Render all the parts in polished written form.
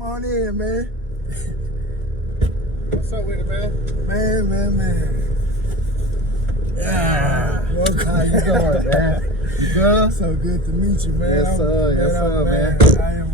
Come on in, man. What's up with it, man? Man. Yeah. Welcome. How you doing, man? You good? So good to meet you, man. Yes, sir. Yes, sir, man. I am,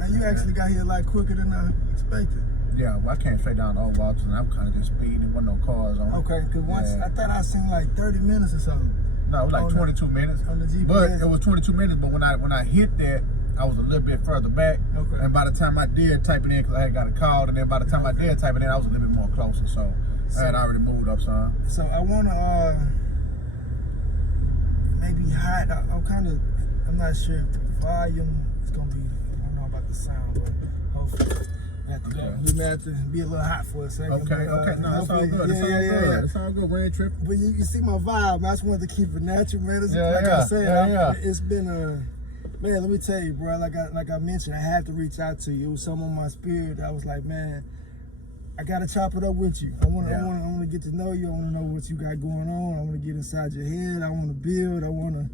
man, you actually got here a lot quicker than I expected. Yeah, well, I came straight down the old walks and I'm kind of just speeding. There wasn't no cars on. Okay, because once, I thought I seen like 30 minutes or something. No, it was like 22 minutes. On the GPS. But it was 22 minutes, but when I hit that, I was a little bit further back. Okay. And by the time I did type it in, because I had got a call, and then by the time I did type it in, I was a little bit more closer. So I had already moved up some. So I want to maybe hide. I'm not sure if the volume is going to be, I don't know about the sound, but hopefully. We may have to be a little hot for a second. Okay. No, it's all good. It's all good. We ain't tripping. But you see my vibe. I just wanted to keep it natural, man. I said, it's been man, let me tell you, bro. Like I mentioned, I had to reach out to you. It was something on my spirit. I was like, man, I gotta chop it up with you. I want to get to know you. I want to know what you got going on. I want to get inside your head. I want to build. I want to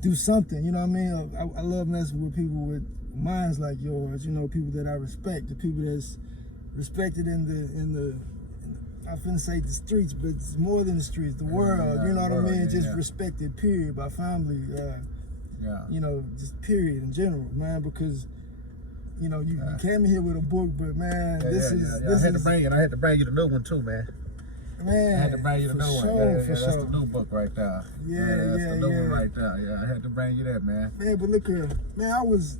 do something. You know what I mean? I love messing with people with minds like yours. You know, people that I respect. The people that's respected in the I finna say the streets, but it's more than the streets. The world. You know what I mean? Just respected. Period. By family. You know, just period in general, man, because, you know, you came in here with a book, but man, this is I had to bring you the new one too, man. Man, I had to bring you the new one. That's the new book right there. That's the new one right there. Yeah, I had to bring you that, man. Man, but look here, man, I was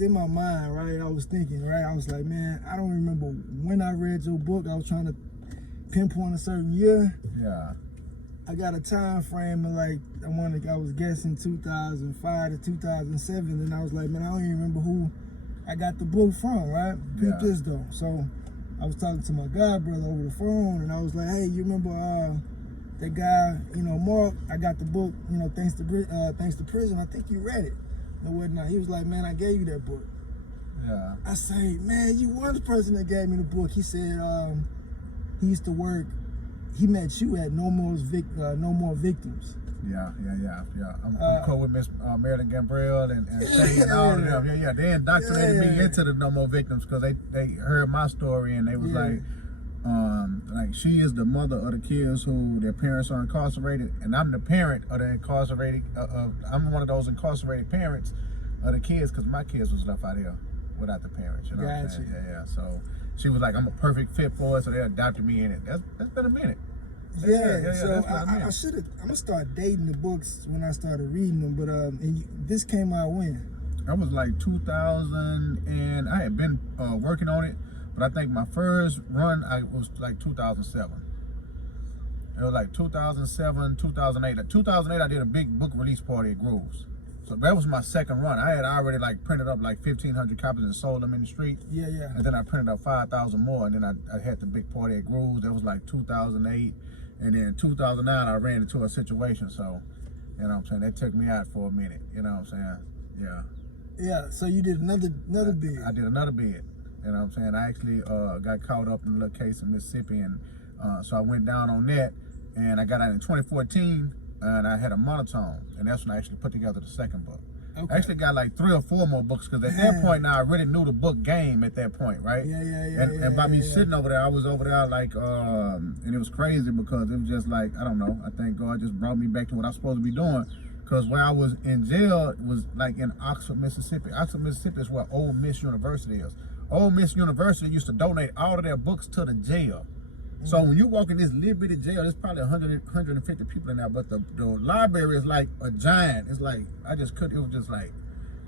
in my mind, right? I was thinking, right? I was like, man, I don't remember when I read your book. I was trying to pinpoint a certain year. Yeah. I got a time frame of like, I was guessing 2005 to 2007, and I was like, man, I don't even remember who I got the book from, right? Peep this though. So I was talking to my god brother over the phone, and I was like, hey, you remember that guy, you know, Mark? I got the book, you know, thanks to prison. I think you read it and whatnot. He was like, man, I gave you that book. Yeah. I say, man, you were the person that gave me the book. He said he used to work. He met you at No More Victims. Yeah. I'm cool with Miss Marilyn Gambriel and Shay and all of them. Yeah. They indoctrinated me into the No More Victims because they heard my story and they was like she is the mother of the kids who their parents are incarcerated, and I'm the parent of the incarcerated. I'm one of those incarcerated parents of the kids because my kids was left out here without the parents. You know what I'm saying? Yeah. So she was like, I'm a perfect fit for it, so they adopted me in it. That's been a minute. So I'm gonna start dating the books when I started reading them. But this came out when? That was like 2000, and I had been working on it, but I think my first run was like 2007. It was like 2007, 2008. Like 2008, I did a big book release party at Grooves. So that was my second run. I had already like printed up like 1,500 copies and sold them in the street. Yeah. And then I printed up 5,000 more, and then I had the big party at Grooves. That was like 2008. And then in 2009, I ran into a situation. So, you know what I'm saying? That took me out for a minute. You know what I'm saying? Yeah. Yeah, so you did another bid. I did another bid. You know what I'm saying? I actually got caught up in a little case in Mississippi. And so I went down on that. And I got out in 2014. And I had a monotone, and that's when I actually put together the second book. Okay. I actually got like 3 or 4 more books because at that point now I really knew the book game at that point, right? And by me sitting over there, I was over there like, and it was crazy because it was just like, I don't know, I think God just brought me back to what I'm supposed to be doing. Because where I was in jail was like in Oxford, Mississippi. Oxford, Mississippi is where Ole Miss University is. Ole Miss University used to donate all of their books to the jail. So when you walk in this little bitty jail, there's probably 150 people in there, but the library is like a giant. It's like, it was just like,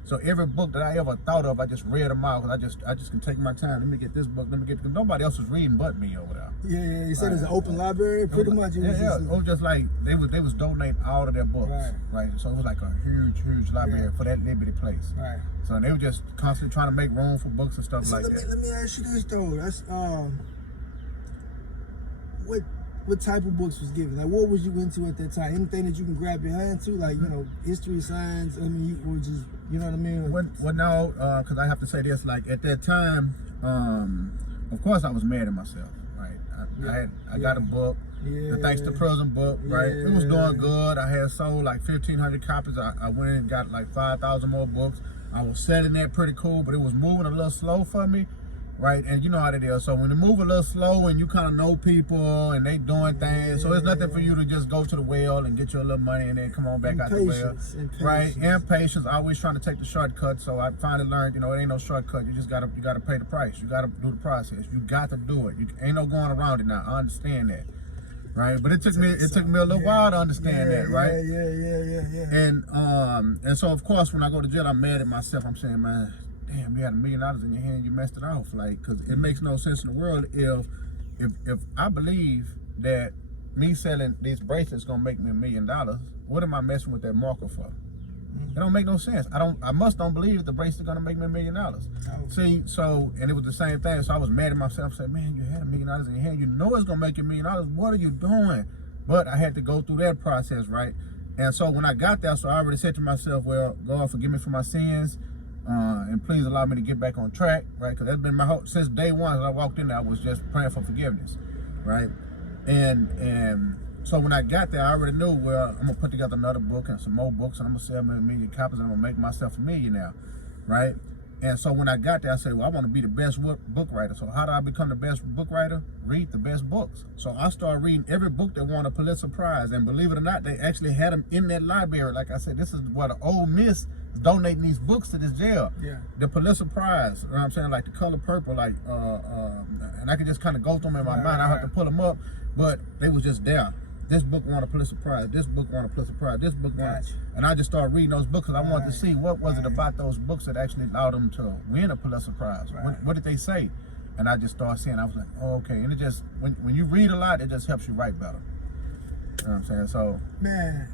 so every book that I ever thought of, I just read them out, because I just can take my time. Let me get this book, because nobody else was reading but me over there. Yeah, you said it's an open library, pretty much. It was just like, they was donating all of their books, right? So it was like a huge library for that little bitty place. Right. So they were just constantly trying to make room for books and stuff like that. Let me ask you this though, that's, what type of books was given? Like, what was you into at that time? Anything that you can grab your hand to, like, you know, history, science? I mean, you were just, you know what I mean? Well, no, because I have to say this. Like at that time, of course, I was mad at myself. Right? I got a book, the Thanks to Prison book. Right? It was doing good. I had sold like 1,500 copies. I went and got like 5,000 more books. I was selling that pretty cool, but it was moving a little slow for me, right? And you know how it is. So when you move a little slow and you kind of know people and they doing things, so it's nothing for you to just go to the well and get you a little money and then come on back out the well, right? Impatience, always trying to take the shortcut. So I finally learned, you know, it ain't no shortcut. You just gotta pay the price. You gotta do the process. You got to do it. You ain't no going around it now. I understand that. Right, but it took me a little while to understand that, right? And so of course when I go to jail, I'm mad at myself. I'm saying, man, damn, you had $1 million in your hand, you messed it off, like, because it makes no sense in the world if I believe that me selling these bracelets gonna make me $1 million. What am I messing with that marker for? It don't make no sense. I must don't believe that the bracelet's gonna make me $1 million. See, so, and it was the same thing. So I was mad at myself. I said, man, you had $1 million in your hand. You know it's gonna make you $1 million. What are you doing? But I had to go through that process, right? And so when I got there, so I already said to myself, well, God, forgive me for my sins, and please allow me to get back on track, right? Because that's been my whole, since day one, as I walked in there, I was just praying for forgiveness, right? And so when I got there, I already knew, well, I'm gonna put together another book and some more books, and I'm gonna sell $1 million copies, and I'm gonna make myself $1 millionaire, right? And so when I got there, I said, well, I want to be the best book writer. So how do I become the best book writer? Read the best books. So I started reading every book that won a Pulitzer Prize, and believe it or not, they actually had them in that library. Like I said, this is what the Ole Miss is donating these books to this jail. Yeah. The Pulitzer Prize, you know what I'm saying, like The Color Purple, like, and I could just kind of go through them in my mind. I have to pull them up, but they was just there. This book won a Pulitzer Prize. This book won a Pulitzer Prize. This book won. And I just started reading those books because I wanted to see what was it about those books that actually allowed them to win a Pulitzer Prize. What did they say? And I just started seeing. I was like, oh, okay. And it just when you read a lot, it just helps you write better. You know what I'm saying? So man,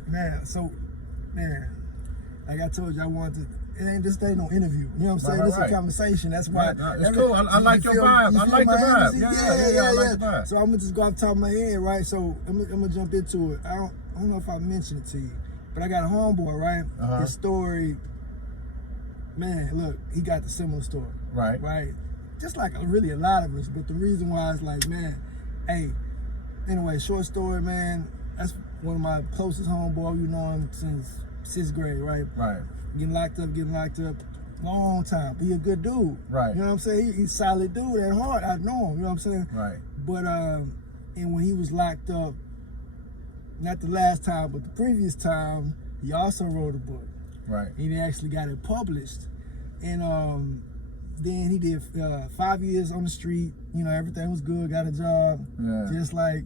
like I told you, I wanted to. This ain't no interview. You know what I'm saying? This is a conversation. That's why. It's cool. I like your vibe. I like the vibe. Yeah, I like the vibe. So I'm gonna just go off the top of my head, right? So I'm gonna jump into it. I don't know if I mentioned it to you, but I got a homeboy, right? His story, man, look, he got the similar story. Right? Just like really a lot of us, but the reason why is like, man, hey, anyway, short story, man, that's one of my closest homeboy. You know him since 6th grade, right? Getting locked up, long time. He a good dude. Right. You know what I'm saying? He's a solid dude at heart. I know him, you know what I'm saying? Right. But, and when he was locked up, not the last time, but the previous time, he also wrote a book. Right. And he actually got it published. And then he did 5 years on the street. You know, everything was good, got a job. Yeah. Just like,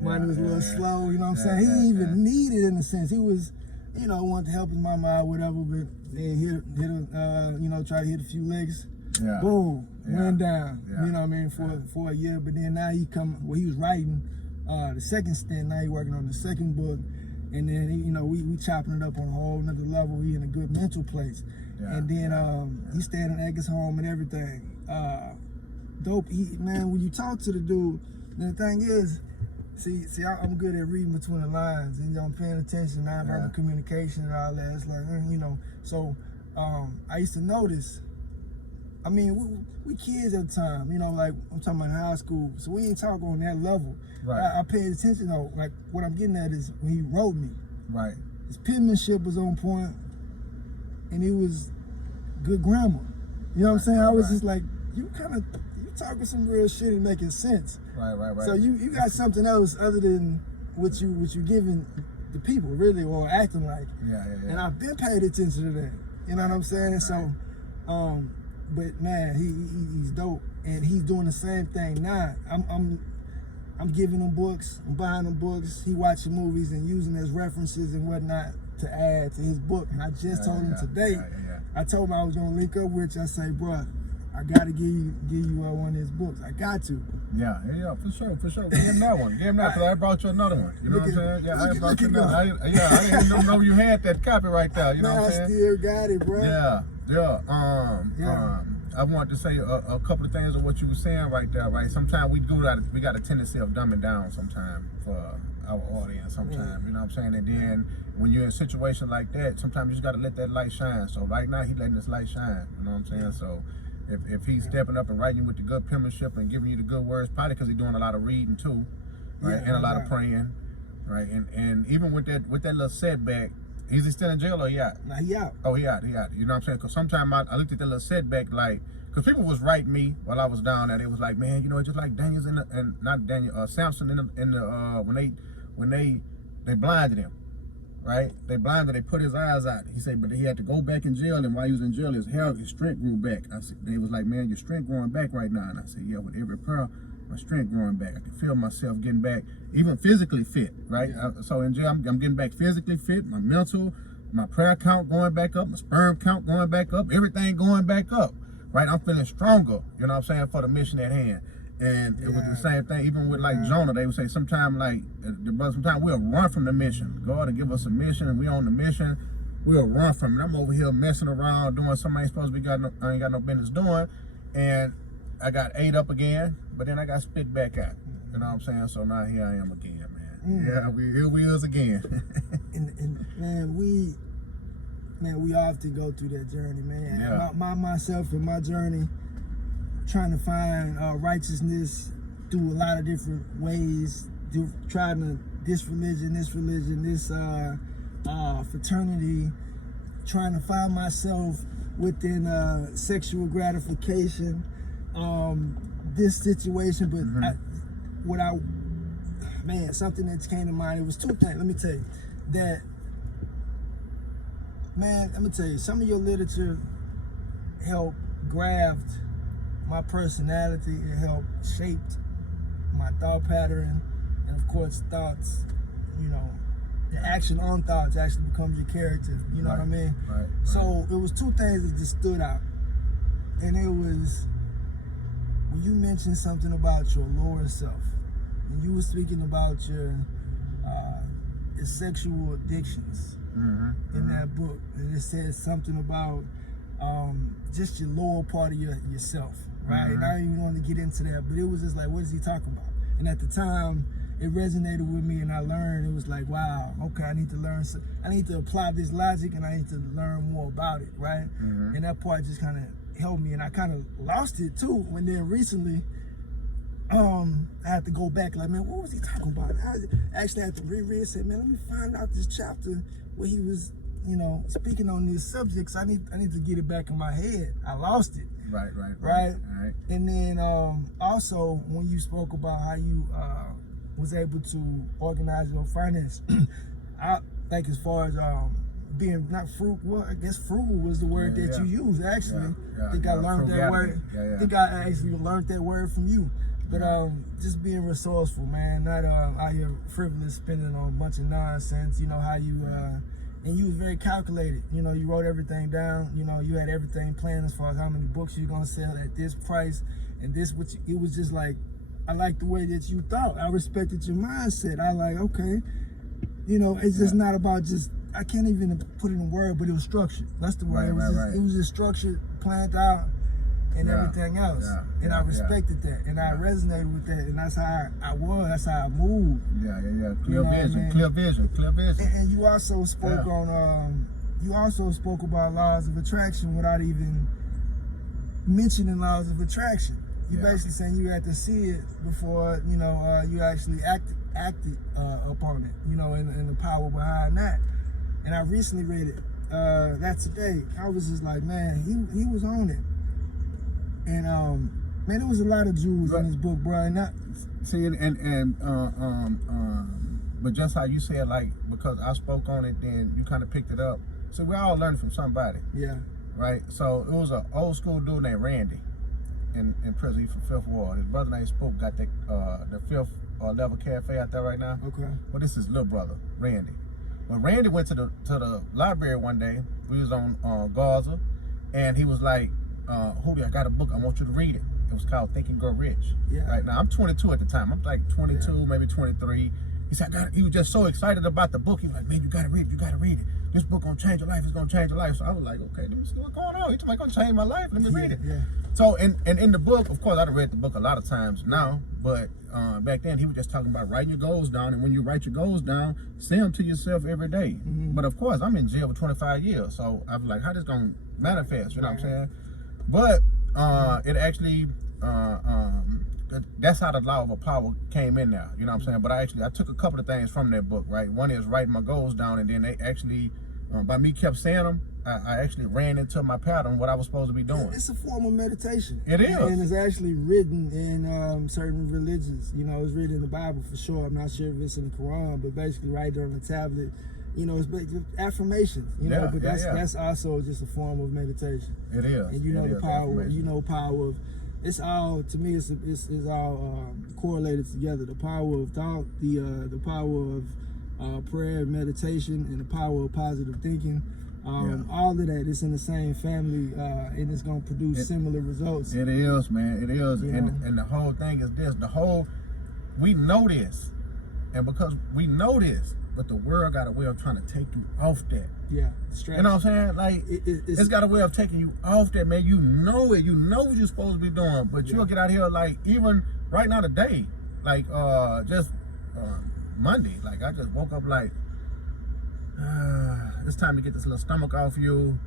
money was a little slow, you know what I'm saying? He didn't even need it in a sense. He was, you know, wanted to help his mama out, whatever, but then try to hit a few licks. Yeah. Boom, went down. Yeah. You know what I mean, for a year. But then now he was writing the second stint. Now he working on the second book, and then we chopping it up on a whole another level. He in a good mental place, and then he staying at Eggers home and everything. Dope. Man, when you talk to the dude, the thing is. See, I'm good at reading between the lines, and I'm paying attention, nonverbal communication and all that. It's like, so I used to notice. I mean, we kids at the time, like I'm talking about high school, so we ain't talk on that level. Right. I paid attention though. Like what I'm getting at is when he wrote me. Right. His penmanship was on point, and it was good grammar. You know what I'm saying? I was just like, you talking some real shit and making sense. Right. So you got something else other than what you giving the people really, or acting like. Yeah. And I've been paying attention to that. You know what I'm saying? Right. So, but man, he's dope, and he's doing the same thing now. I'm giving him books, I'm buying him books. He watching movies and using as references and whatnot to add to his book. And I just told him today. I told him I was gonna link up with you. I say, bro, I gotta give you one of his books. I got to. Yeah, for sure. Give him that one. Give him that, because I brought you another one. You know what I'm saying? Yeah, I brought you another. I didn't even know you had that copy right there. You know what I'm saying? I still got it, bro. Yeah. I wanted to say a couple of things of what you were saying right there, right? Sometimes we got a tendency of dumbing down sometimes for our audience sometimes, you know what I'm saying? And then when you're in a situation like that, sometimes you just got to let that light shine. So right now, he's letting this light shine, you know what I'm saying? So if he's stepping up and writing with the good penmanship and giving you the good words, probably because he's doing a lot of reading too, right? And a lot of praying, right? And even with that little setback, Is he still in jail or he out? Nah, he out. Oh, he out. You know what I'm saying? Because sometimes I looked at that little setback, like, because people was writing me while I was down there. They was like, man, you know, it's just like Daniel's Samson when they blinded him, right? They blinded, they put his eyes out. He said, but he had to go back in jail, and while he was in jail, his strength grew back. I said, they was like, man, your strength growing back right now. And I said, yeah, with every prayer, my strength growing back. I can feel myself getting back, even physically fit, right? Yeah. So in jail, I'm getting back physically fit, my mental, my prayer count going back up, my sperm count going back up, everything going back up, right? I'm feeling stronger, you know what I'm saying, for the mission at hand. And it was the same thing, even with like Jonah, they would say sometimes we'll run from the mission. God will give us a mission, and we on the mission, we'll run from it. I'm over here messing around, doing something I ain't supposed to be I ain't got no business doing. And I got ate up again, but then I got spit back out. You know what I'm saying? So now here I am again, man. Yeah, here we is again. and man, we often go through that journey, man. Yeah. Myself in my journey, trying to find righteousness through a lot of different ways, trying to this religion, this fraternity, trying to find myself within sexual gratification, this situation, but something that came to mind, it was two things. Let me tell you, some of your literature helped graft my personality. It helped shaped my thought pattern, and of course thoughts, you know, the action on thoughts actually becomes your character, you know what I mean? Right. So it was two things that just stood out, and it was when you mentioned something about your lower self, and you were speaking about your sexual addictions in that book, and it said something about just your lower part of yourself, right? And I don't even want to get into that, but it was just like, what is he talking about? And at the time, it resonated with me, and I learned. It was like, wow, okay, I need to learn. I need to apply this logic, and I need to learn more about it, right? And that part just kind of helped me, and I kind of lost it too. And then recently, I had to go back, like, man, what was he talking about? I actually had to reread and say, man, let me find out this chapter where he was, you know, speaking on these subjects. I need to get it back in my head. I lost it. Right. And then also when you spoke about how you was able to organize your finance, I think as far as being not frugal, well, I guess frugal was the word that you used actually. I think I learned that word. I think I actually learned that word from you. But just being resourceful, man, not out here frivolous, spending on a bunch of nonsense. You know how you and you was very calculated. You know, you wrote everything down. You know, you had everything planned as far as how many books you're gonna sell at this price and this. It was just like, I like the way that you thought. I respected your mindset. I like, okay, you know, it's just not about just. I can't even put it in word, but it was structured. That's the word. It was just structured, planned out, and everything else. And I respected that, and I resonated with that, and that's how I was. That's how I moved. Clear vision. And you also spoke on. You also spoke about laws of attraction without even mentioning laws of attraction. You basically saying you had to see it before, you know, you actually acted upon it. You know, and the power behind that. And I recently read it. That today, I was just like, man, he was on it. And man, there was a lot of jewels in this book, bro. And that, but just how you said, like, because I spoke on it, then you kind of picked it up. So we all learned from somebody. Right. So it was an old school dude named Randy in prison from Fifth Ward. His brother named Spoke got the fifth level cafe out there right now. Okay. Well, this is his little brother, Randy. When Randy went to the library one day, we was on Gaza, and he was like, Hootie, I got a book, I want you to read it. It was called Think and Grow Rich. Right now, I'm 22 at the time. I'm like 22, maybe 23. He said, he was just so excited about the book. He was like, man, you gotta read it. This book gonna change your life, it's gonna change your life. So I was like, okay, let me see what's going on. He told me it's gonna change my life, let me read it. So, and in the book, of course, I've read the book a lot of times now, but back then he was just talking about writing your goals down, and when you write your goals down, say them to yourself every day. But of course, I'm in jail for 25 years, so I was like, how this gonna manifest, you know what I'm saying? But it actually, that's how the law of power came in there, you know what I'm saying? But I took a couple of things from that book, right? One is writing my goals down, and then they actually by me kept saying them, I actually ran into my pattern, what I was supposed to be doing. It's a form of meditation. It is. And it's actually written in certain religions. You know, it's written in the Bible for sure. I'm not sure if it's in the Quran, but basically right there on the tablet, you know, it's affirmations, you know, but that's also just a form of meditation. It is. And you know the power, power of, it's all, to me, it's all correlated together. The power of thought, the power of prayer, meditation, and the power of positive thinking. All of that is in the same family, and it's going to produce similar results. It is, man. It is. And the whole thing is this. We know this. And because we know this, but the world got a way of trying to take you off that. Yeah. You know what I'm saying? Like, it's got a way of taking you off that, man. You know it. You know what you're supposed to be doing. But you'll get out here, like, even right now today, like, just Monday, like, I just woke up like, it's time to get this little stomach off you.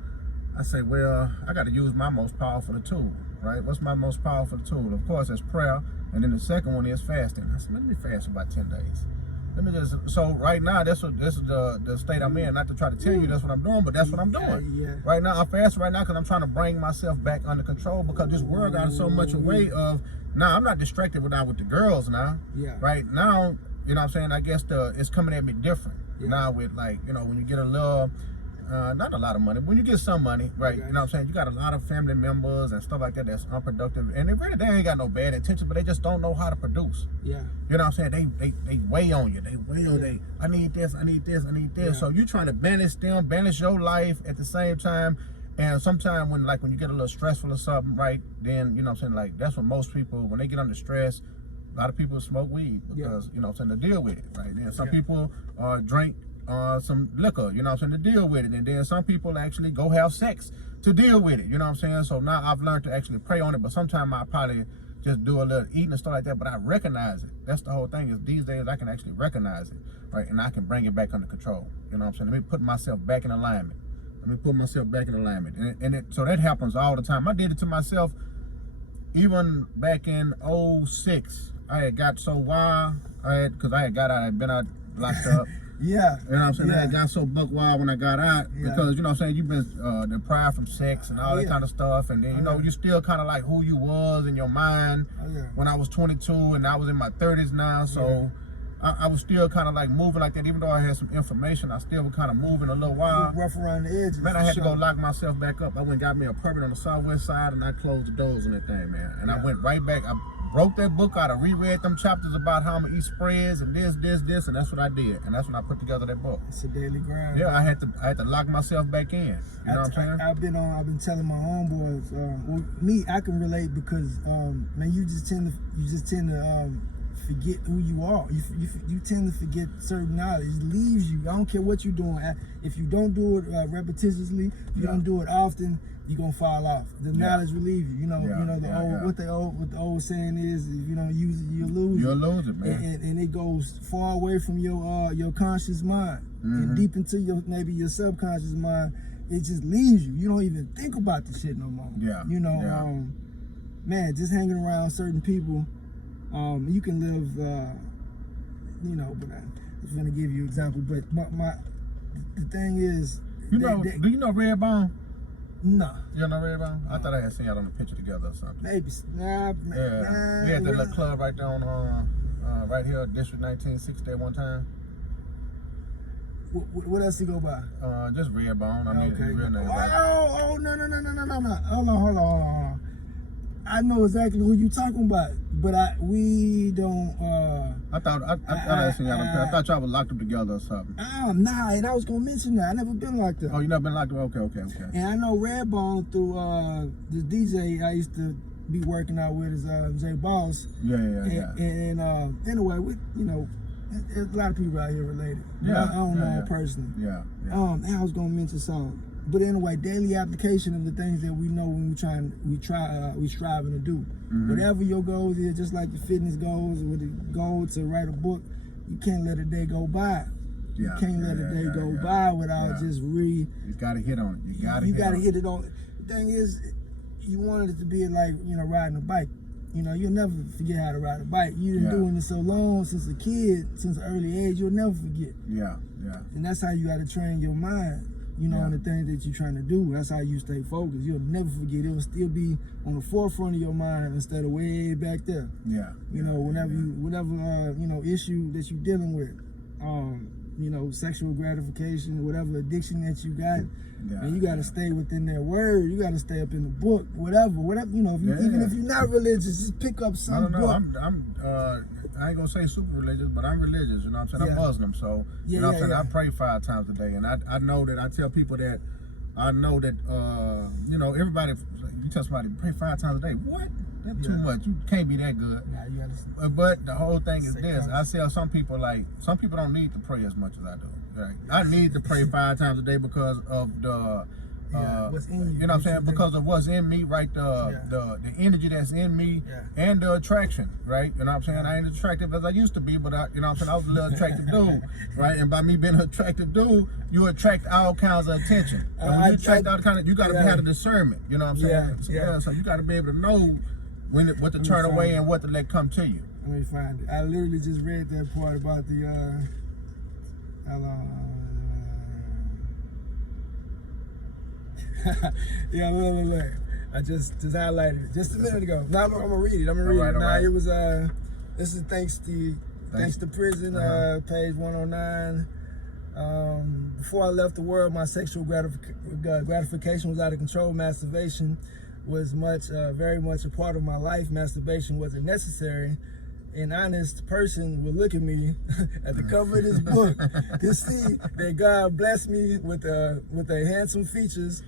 I say, well, I got to use my most powerful tool, right? What's my most powerful tool? Of course, it's prayer. And then the second one is fasting. I said, let me fast for about 10 days. Let me just, so right now, this is the state I'm in. Not to try to tell you that's what I'm doing, but that's what I'm doing. Right now, I fast right now because I'm trying to bring myself back under control, because this world got so much away of, now I'm not distracted with the girls now. Right now, you know what I'm saying? I guess it's coming at me different. Now with, like, you know, when you get a little, not a lot of money, but when you get some money, right, you know what I'm saying, you got a lot of family members and stuff like that that's unproductive, and they ain't got no bad intention, but they just don't know how to produce. You know what I'm saying? They weigh on you. They weigh on I need this, I need this, I need this. So you trying to banish them, banish your life at the same time. And sometimes when you get a little stressful or something, right, then, you know what I'm saying, like, that's what most people, when they get under stress, a lot of people smoke weed because, you know what I'm saying, to deal with it, right? Then some people drink some liquor, you know what I'm saying, to deal with it. And then some people actually go have sex to deal with it, you know what I'm saying? So now I've learned to actually pray on it, but sometimes I probably just do a little eating and stuff like that, but I recognize it. That's the whole thing, is these days I can actually recognize it, right? And I can bring it back under control, you know what I'm saying? Let me put myself back in alignment. So that happens all the time. I did it to myself even back in 2006. I had got so wild, because I had been out locked up. You know what I'm saying? I had got so buck wild when I got out, because, you know what I'm saying, you've been deprived from sex and all that kind of stuff, and then, you know, you still kind of like who you was in your mind when I was 22, and I was in my 30s now, so I was still kind of like moving like that. Even though I had some information, I still was kind of moving a little while. Rough around the edges. Man, I had to go lock myself back up. I went and got me a apartment on the southwest side, and I closed the doors on that thing, man. And I went right back. I broke that book out. I reread them chapters about how I'm gonna eat spreads and this, and that's what I did. And that's when I put together that book. It's a daily grind. Yeah, I had to lock myself back in. You know what I'm saying? I've been telling my homeboys. Well, me, I can relate because, man, you just tend to forget who you are. You tend to forget certain knowledge. It leaves you. I don't care what you're doing. If you don't do it repetitiously, if you don't do it often, you're gonna fall off. The knowledge will leave you. You know, what the old saying is, if you don't use it, you'll lose it. You'll lose it, man. And it goes far away from your conscious mind and deep into maybe your subconscious mind. It just leaves you. You don't even think about the shit no more. You know, man, just hanging around certain people. You can live, you know, but I'm just gonna give you an example. But the thing is, do you know Redbone? No. You know Redbone? I thought I had seen y'all on the picture together or something. Maybe. Nah. We had that little club right there on, right here, District 1960 at one time. What else he go by? Just Redbone. I mean, okay. Real name. No. Hold on. I know exactly who you talking about, but we don't. I thought I seen y'all. I thought y'all were locked up together or something. Nah, and I was gonna mention that. I never been locked up. Oh, you never been locked up? Okay. And I know Redbone through the DJ I used to be working out with is J Boss. Yeah. And anyway, you know, there's a lot of people out here related. I don't know him personally. And I was gonna mention something. But anyway, daily application of the things that we know when we striving to do. Whatever your goals is, just like your fitness goals or the goal to write a book, you can't let a day go by. You can't let a day go by without just You gotta hit on it. You gotta hit it on. The thing is, you wanted it to be like, you know, riding a bike. You know, you'll never forget how to ride a bike. You've been doing it so long, since a kid, since an early age, you'll never forget. Yeah. And that's how you gotta train your mind. you know, on the things that you're trying to do. That's how you stay focused. You'll never forget. It will still be on the forefront of your mind instead of way back there. Yeah. You know, whatever you know, issue that you're dealing with, you know, sexual gratification, whatever addiction that you got, and you got to stay within that word. You got to stay up in the book, whatever, you know. Even if you're not religious, just pick up some book. I ain't gonna say super religious, but I'm religious. You know what I'm saying? I'm Muslim, so you know what I'm saying. I pray 5 times a day, and I know that I tell people that you know, everybody. You tell somebody pray 5 times a day. What? That's too much. You can't be that good. Nah, you gotta, but the whole thing is this. I see some people don't need to pray as much as I do. Right? I need to pray 5 times a day because of the what's in you. You know what I'm saying? Because of what's in me, right? The energy that's in me and the attraction, right? You know what I'm saying? I ain't as attractive as I used to be, but you know what I'm saying? I was a little attractive dude, right? And by me being an attractive dude, you attract all kinds of attention. And when you attract all kind of, you got to have the discernment. You know what I'm saying? So you got to be able to know what to turn away and what to let come to you. Let me find it. I literally just read that part about the yeah, look. I just highlighted it just a minute ago. Now I'm gonna read it. It was this is thanks to prison, page 109. Before I left the world, my sexual gratification was out of control. Masturbation was very much a part of my life. Masturbation wasn't necessary. An honest person would look at me at the cover of this book to see that God blessed me with handsome features,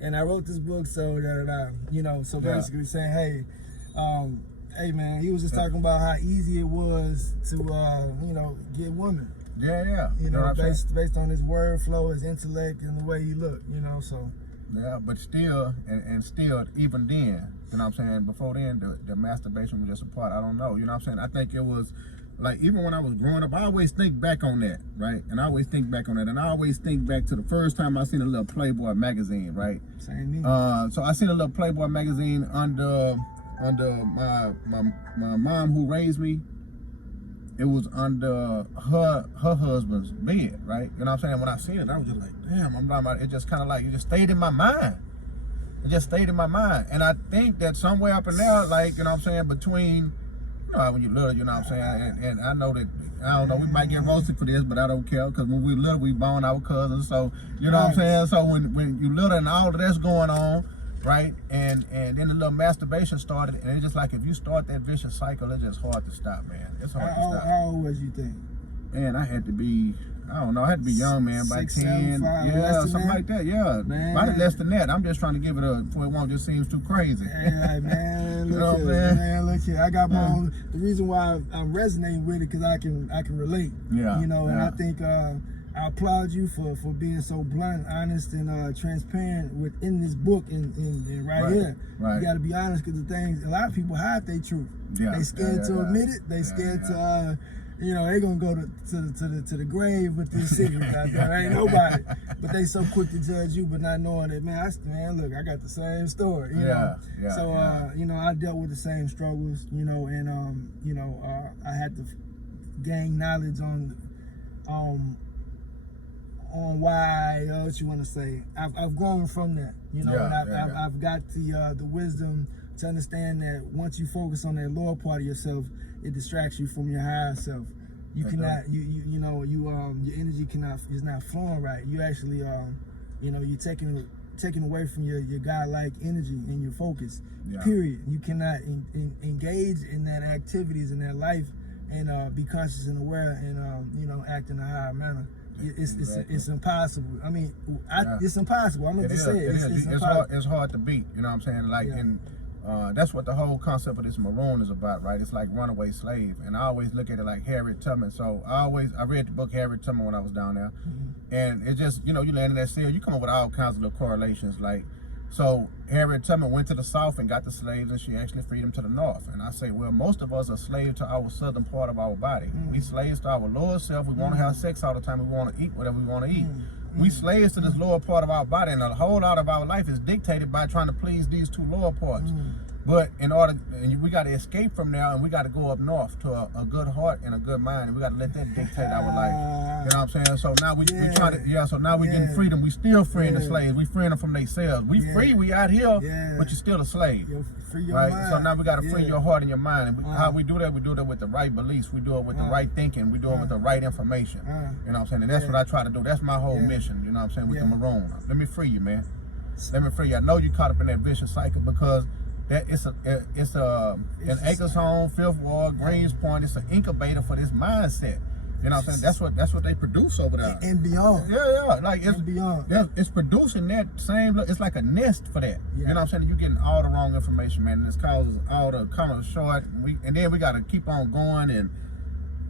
and I wrote this book so that you know, so basically saying, hey man, he was just talking about how easy it was to you know, get women. You know, based on his word flow, his intellect, and the way he looked. You know, so. Yeah, but still, and still, even then, you know what I'm saying, before then, the masturbation was just a part. I don't know, you know what I'm saying? I think it was, like, even when I was growing up, I always think back on that, right? And I always think back on that. And I always think back to the first time I seen a little Playboy magazine, right? Same here. So I seen a little Playboy magazine under my mom who raised me. It was under her husband's bed, right? You know what I'm saying? When I seen it, I was just like, damn, I'm talking about it. Just kind of like, it just stayed in my mind. It just stayed in my mind. And I think that somewhere up in there, like, you know what I'm saying, between, you know, when you're little, you know what I'm saying? And I know that, I don't know, we might get roasted for this, but I don't care, because when we little, we born our cousins. So, you know what I'm saying? So when you little and all of that's going on, right? And then the little masturbation started, and it's just like, if you start that vicious cycle, it's just hard to stop, man. It's hard to stop. How old was you think? Man, I had to be, I don't know, I had to be young, man, by 6, 10, 7, 5, yeah, something like that, yeah. Man. Probably less than that. I'm just trying to give it so it won't just seem too crazy. Hey, man, You know look what here, I'm saying? man, look here. I got my own, the reason why I'm resonating with it, because I can relate. Yeah. You know, and I think I applaud you for being so blunt, honest, and transparent within this book and right here. Right. You got to be honest, because the things, a lot of people hide their truth. Yeah. They scared to admit it. They scared to, you know, they gonna go to the grave with this secret. There ain't nobody, but they so quick to judge you, but not knowing that, man, look, I got the same story. You know, so you know, I dealt with the same struggles. You know, and you know, I had to gain knowledge on why, what you want to say. I've grown from that, you know, and I've got the wisdom to understand that once you focus on that lower part of yourself, it distracts you from your higher self. You cannot, you know, your energy is not flowing right. You actually, you know, you're taking away from your godlike energy and your focus. Period. You cannot engage in that activities in that life and be conscious and aware and you know, act in a higher manner. It's impossible. I mean, it's impossible. I'm gonna just say it. It's hard to beat. You know what I'm saying? Like, and that's what the whole concept of this maroon is about, right? It's like runaway slave, and I always look at it like Harriet Tubman. So I read the book Harriet Tubman when I was down there, and it just, you know, you land in that cell, you come up with all kinds of little correlations, like. So Harriet Tubman went to the South and got the slaves, and she actually freed them to the North. And I say, well, most of us are slaves to our southern part of our body. We slaves to our lower self. We want to have sex all the time. We want to eat whatever we want to eat. We slaves to this lower part of our body, and a whole lot of our life is dictated by trying to please these two lower parts. But in order, and we got to escape from there, and we got to go up north to a good heart and a good mind, and we got to let that dictate our life. You know what I'm saying? So now we try to, so now we getting freedom. We still freeing the slaves. We freeing them from themselves. We free, we out here, but you're still a slave. Free your right? mind. So now we got to free your heart and your mind. And how we do that with the right beliefs. We do it with the right thinking. We do it with the right information. You know what I'm saying? And that's what I try to do. That's my whole mission, you know what I'm saying, with the Maroon. Let me free you, man. Let me free you. I know you caught up in that vicious cycle because that it's an Acres Home, Fifth Ward, Greens Point. It's an incubator for this mindset. You know what I'm saying? That's what they produce over there. And beyond. Yeah. Like it's beyond. Yeah, it's producing that same. It's like a nest for that. You know what I'm saying? You're getting all the wrong information, man. And this causes all the comments short. And then we got to keep on going and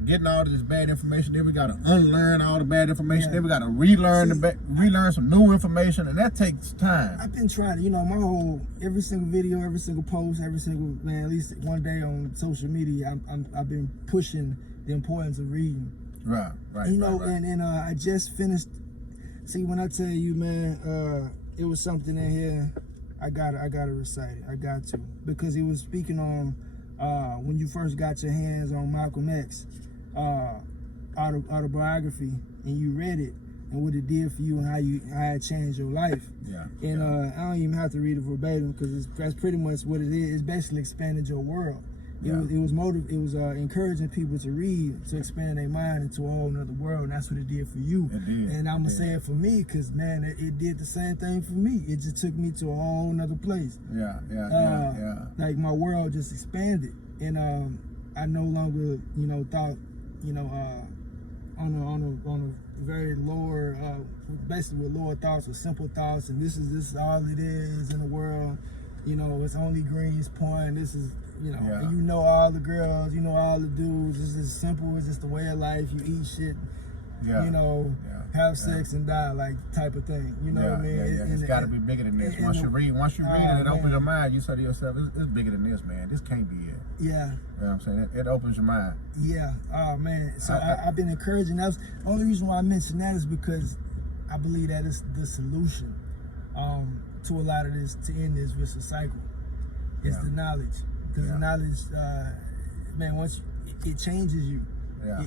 getting all of this bad information. Then we got to unlearn all the bad information. Then we got to relearn some new information, and that takes time. I've been trying to, my whole every single video, every single post, every single at least one day on social media, I've been pushing the importance of reading. Right. And I just finished. See, when I tell you, man, it was something in here. I gotta recite it. I got to, because he was speaking on when you first got your hands on Malcolm X autobiography, and you read it and what it did for you and how it changed your life. And I don't even have to read it verbatim because that's pretty much what it is. It's basically expanded your world. It was encouraging people to read, to expand their mind into a whole nother world, and that's what it did for you. And I'm gonna say it for me, because man, it did the same thing for me. It just took me to a whole nother place. Like my world just expanded, and I no longer, thought, on a very lower, basically with lower thoughts or simple thoughts, and this is all it is in the world. It's only Greens Point. This is. And all the girls, all the dudes. It's as simple as just the way of life. You eat shit, have sex and die, like type of thing. You know what I mean? It's got to be bigger than this. Once you read it and it opens your mind, you say to yourself, it's bigger than this, man. This can't be it. Yeah. You know what I'm saying? It opens your mind. Yeah. Oh, man. So I've been encouraging. The only reason why I mentioned that is because I believe that is the solution to a lot of this, to end this vicious cycle. It's the knowledge. Because the knowledge, man, once it changes you,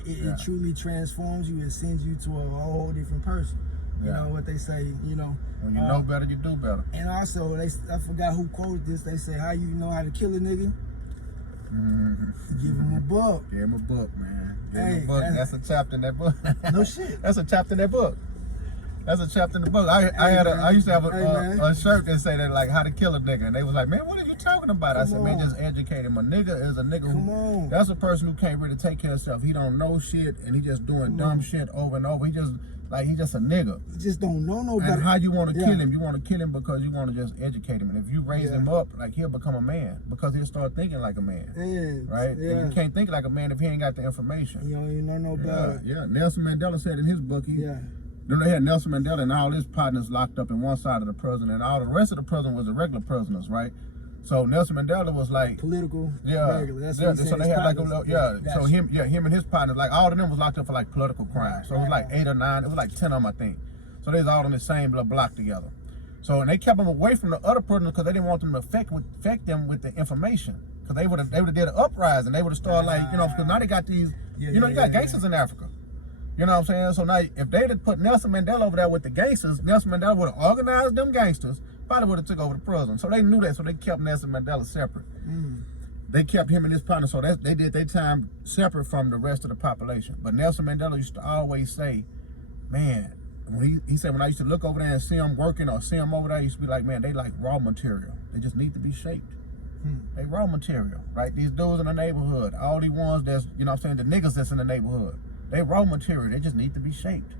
it truly transforms you. It sends you to a whole different person. You know what they say, When you know better, you do better. And also, I forgot who quoted this. They say, how you know how to kill a nigga? Give him a book. Give him a book, man. Give him a book. That's a chapter in that book. No shit. That's a chapter in that book. That's a chapter in the book. I used to have a shirt that said that, like, how to kill a nigga, and they was like, man, what are you talking about? I said, man, just educate him. A nigga is a nigga that's a person who can't really take care of himself. He don't know shit, and he just doing dumb shit over and over. He just a nigga. You just don't know nobody. And how you want to kill him? You want to kill him because you want to just educate him. And if you raise him up, like, he'll become a man, because he'll start thinking like a man. Right? And you can't think like a man if he ain't got the information. You don't know better. Nelson Mandela said in his book, then they had Nelson Mandela and all his partners locked up in one side of the prison, and all the rest of the prison was the regular prisoners, right? So Nelson Mandela was like political, regular. That's what so they had like so him and his partners, like all of them was locked up for like political crimes. So it was like 8 or 9, it was like 10 of them, I think. So they was all on the same little block together. So and they kept them away from the other prisoners because they didn't want them to affect them with the information. Because they would have did an uprising. They would have started because now they got these, you got gangsters in Africa. You know what I'm saying? So now, if they'd have put Nelson Mandela over there with the gangsters, Nelson Mandela would have organized them gangsters, probably would have took over the prison. So they knew that, so they kept Nelson Mandela separate. They kept him and his partner, so they did their time separate from the rest of the population. But Nelson Mandela used to always say, man, when he said, when I used to look over there and see them working or see them over there, I used to be like, man, they like raw material. They just need to be shaped. They raw material, right? These dudes in the neighborhood, all these ones that's, the niggas that's in the neighborhood. They raw material. They just need to be shaped.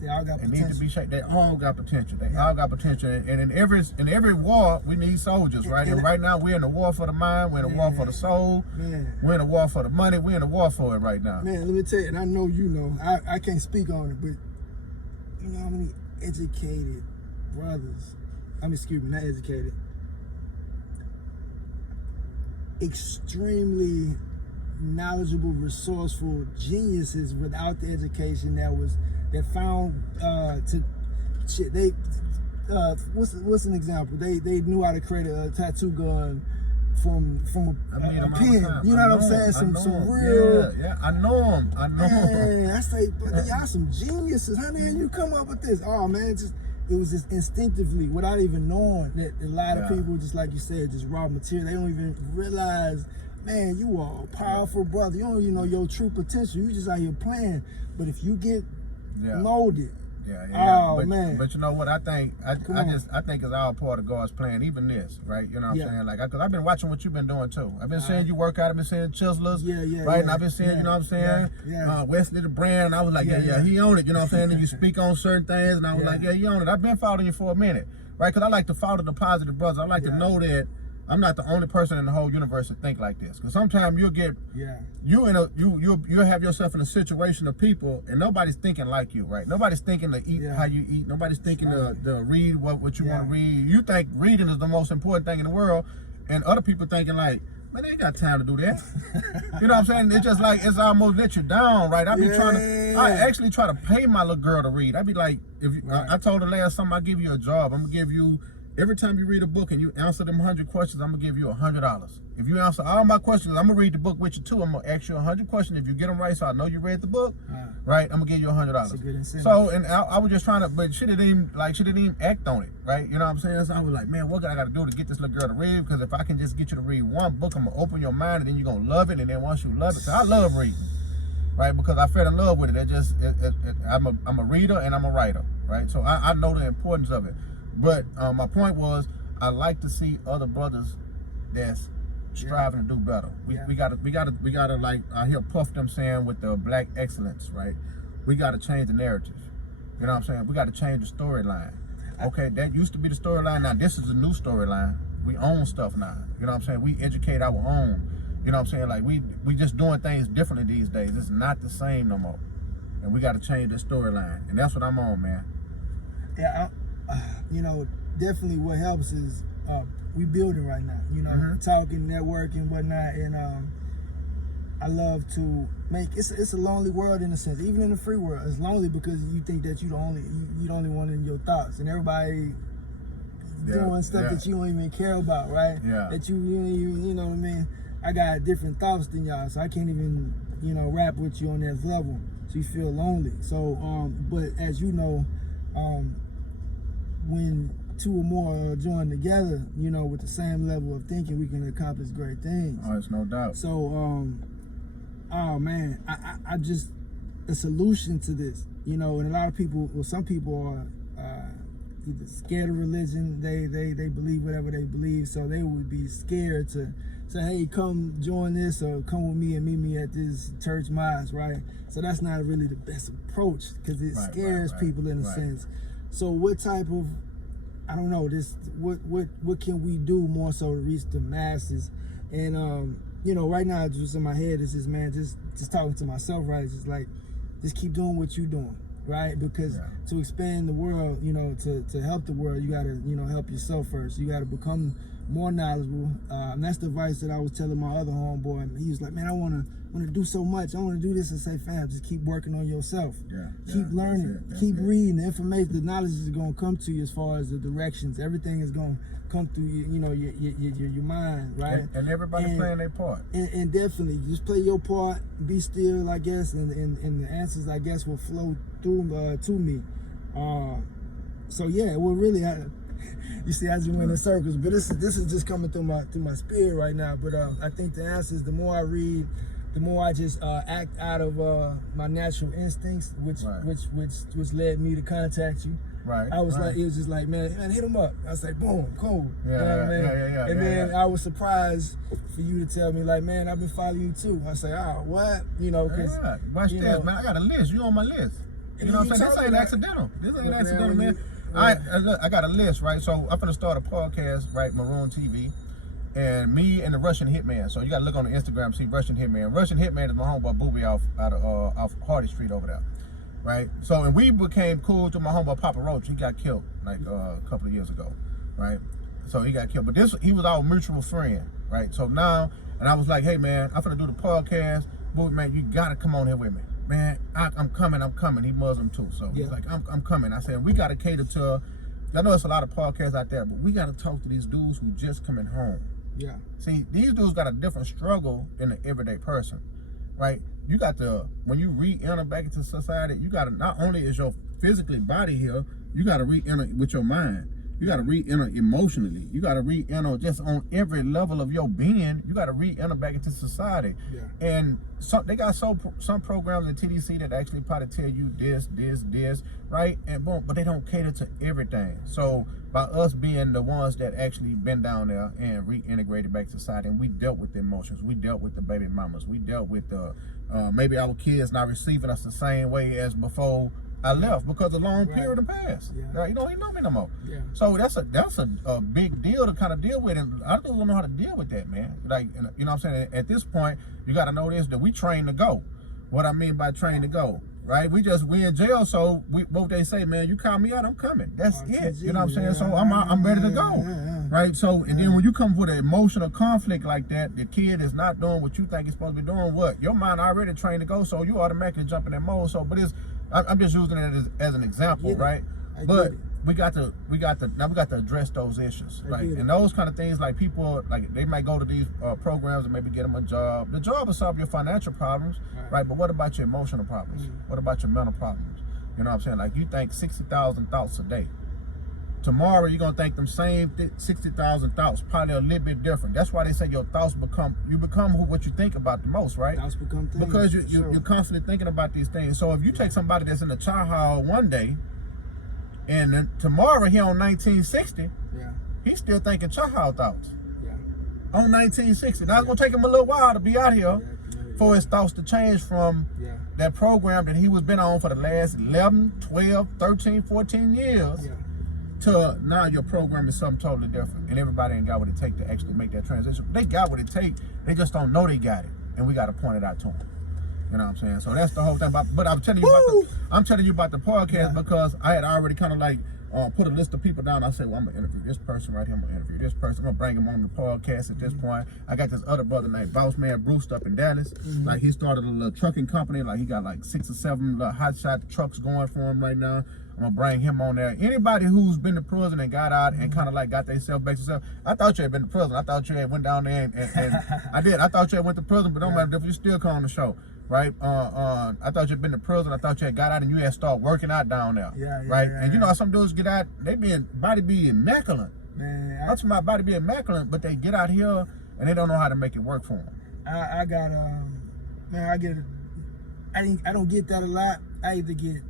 They all got potential. They need to be shaped. They all got potential. They all got potential. And in every war, we need soldiers, right? And right now, we're in a war for the mind. We're in a war for the soul. We're in a war for the money. We're in a war for it right now. Man, let me tell you, and I know I can't speak on it, but you know how many educated brothers, not educated, extremely knowledgeable, resourceful geniuses without the education that found what's an example? They knew how to create a tattoo gun a pen. You know what I'm saying? Some real. Yeah, I know him. Man, I say, but y'all some geniuses. How the hell you come up with this? Oh man, it was just instinctively, without even knowing that a lot of people, just like you said, just raw material. They don't even realize, man, you are a powerful brother. You don't even know your true potential. You just out here playing. But if you get molded. Oh man! But you know what? I think I think it's all part of God's plan. Even this, right? You know what I'm saying? Like, cause I've been watching what you've been doing too. I've been seeing you work out. I've been seeing chiselers, right? And I've been seeing, you know what I'm saying? Wesley the brand. And I was like, he owned it. You know what I'm saying? And you speak on certain things, and I was like, he owned it. I've been following you for a minute, right? Cause I like to follow the positive brothers. I like to know that I'm not the only person in the whole universe to think like this. Cause sometimes you'll get you'll have yourself in a situation of people and nobody's thinking like you, right? Nobody's thinking to eat how you eat. Nobody's thinking to read what you want to read. You think reading is the most important thing in the world, and other people thinking like, man, they ain't got time to do that. You know what I'm saying? It's just like, it's almost let you down, right? I actually try to pay my little girl to read. I be like, I told her last summer, I give you a job. I'm gonna give you, every time you read a book and you answer them 100 questions, I'm gonna give you $100. If you answer all my questions, I'm gonna read the book with you too. I'm gonna ask you 100 questions. If you get them right, so I know you read the book, right? I'm gonna give you $100. So, and I was just trying to, but she didn't even act on it, right? You know what I'm saying? So I was like, man, what I gotta do to get this little girl to read? Because if I can just get you to read one book, I'm gonna open your mind, and then you're gonna love it. And then once you love it, so I love reading, right? Because I fell in love with it. I'm a reader and I'm a writer, right? So I know the importance of it. But my point was, I like to see other brothers that's striving to do better. We gotta like, I hear Puff them saying with the black excellence, right? We gotta change the narrative. You know what I'm saying? We gotta change the storyline. Okay, that used to be the storyline. Now this is a new storyline. We own stuff now. You know what I'm saying? We educate our own. You know what I'm saying? Like we just doing things differently these days. It's not the same no more. And we gotta change the storyline. And that's what I'm on, man. Yeah, you know, definitely what helps is we building right now, you know, talking, networking, whatnot, and I love to make it's a lonely world in a sense. Even in the free world, it's lonely because you think that you're the only one in your thoughts, and everybody doing stuff that you don't even care about, right? That you know what I mean. I got different thoughts than y'all, so I can't even rap with you on that level. So you feel lonely. So but as you know, when two or more are joined together, with the same level of thinking, we can accomplish great things. Oh, it's no doubt. So, oh man, I just, a solution to this, and a lot of people, well, some people are either scared of religion, they believe whatever they believe, so they would be scared to say, hey, come join this, or come with me and meet me at this church mosque, right? So that's not really the best approach, because it scares people in a sense. So what type of, I don't know, what can we do more so to reach the masses? And right now, just in my head is just, man, just talking to myself, right? It's just like, just keep doing what you're doing, right? Because to expand the world, to help the world, you gotta, help yourself first. You gotta become more knowledgeable. And that's the advice that I was telling my other homeboy. He was like, man, I wanna do so much. I want to do this, and say, fam, just keep working on yourself. Keep learning. Keep reading. The information, the knowledge is going to come to you as far as the directions. Everything is going to come through your mind, right? And everybody's playing their part. And definitely, just play your part. Be still, I guess, and the answers, I guess, will flow through to me. So yeah, well, really, you see, I just went in circles, but this is just coming through my spirit right now. But I think the answers, the more I read, the more I just act out of my natural instincts, which led me to contact you. I was like, it was just like, man, hit him up. I was like, boom, cool. You know what I mean? And then I was surprised for you to tell me, like, man, I've been following you too. I say, oh, what? Because watch this, man. I got a list. You on my list? You know what I'm saying? This ain't accidental. This ain't accidental, man. Look, I got a list, right? So I'm gonna start a podcast, right? Maroon TV. And me and the Russian Hitman. So you gotta look on the Instagram, see Russian Hitman. Russian Hitman is my homeboy Booby off Hardy Street over there, right? So, and we became cool to my homeboy Papa Roach. He got killed like a couple of years ago, right? So he got killed, but he was our mutual friend, right? So now, and I was like, hey man, I'm finna do the podcast. Booby, man, you gotta come on here with me, man. I'm coming. He Muslim too, so he's like, I'm coming. I said, we gotta cater to. I know it's a lot of podcasts out there, but we gotta talk to these dudes who just coming home. Yeah. See, these dudes got a different struggle than the everyday person, right? You got to, when you re-enter back into society, you got to, not only is your physically body here, you got to re-enter with your mind. You got to re-enter emotionally. You got to re-enter just on every level of your being. You got to re-enter back into society. Yeah. And they got some programs at TDC that actually probably tell you this, right? And boom, but they don't cater to everything. So by us being the ones that actually been down there and reintegrated back to society, and we dealt with the emotions, we dealt with the baby mamas, we dealt with the maybe our kids not receiving us the same way as before I left, because a long period of passed. Yeah. Right? You don't even know me no more. Yeah. So that's a big deal to kind of deal with, and I don't know how to deal with that, man. Like, you know what I'm saying? At this point, you got to know this, that we train to go. What I mean by train to go, right? We in jail, so both they say, man, you call me out, I'm coming. That's it. You know what I'm saying? So I'm ready to go. Right? So, and then when you come with an emotional conflict like that, the kid is not doing what you think he's supposed to be doing, what? Your mind already trained to go, so you automatically jump in that mode. So, but I'm just using it as an example, right? But we got to address those issues, right? And those kind of things, like people, like they might go to these programs and maybe get them a job. The job will solve your financial problems, right? But what about your emotional problems? What about your mental problems? You know what I'm saying? Like, you think 60,000 thoughts a day. Tomorrow you're gonna think them same 60,000 thoughts, probably a little bit different. That's why they say your thoughts become what you think about the most, right? Thoughts become things. Because you're constantly thinking about these things. So if you take somebody that's in the child hall one day, and then tomorrow he on 1960, he's still thinking child hall thoughts. On 1960. Now it's gonna take him a little while to be out here for his thoughts to change from that program that he was been on for the last 11, 12, 13, 14 years. To now your program is something totally different, and everybody ain't got what it take to actually make that transition. They got what it take, they just don't know they got it, and we got to point it out to them. You know what I'm saying? So that's the whole thing. But I'm telling you about the podcast because I had already kind of like put a list of people down. I said, well, I'm gonna interview this person right here. I'm gonna interview this person. I'm gonna bring him on the podcast at this point. I got this other brother named Boss Man Bruce up in Dallas. Like, he started a little trucking company. Like, he got like 6 or 7 hot shot trucks going for him right now. I'm gonna bring him on there. Anybody who's been to prison and got out and kind of like got themselves back to self. I thought you had been to prison. I thought you had went down there and I did. I thought you had went to prison, but don't matter if you still come on the show, right? I thought you had been to prison. I thought you had got out and you had started working out down there, right? And you know how some dudes get out, they body be immaculate. Man, that's my body be immaculate, but they get out here and they don't know how to make it work for them. I got man, I don't get that a lot. I either get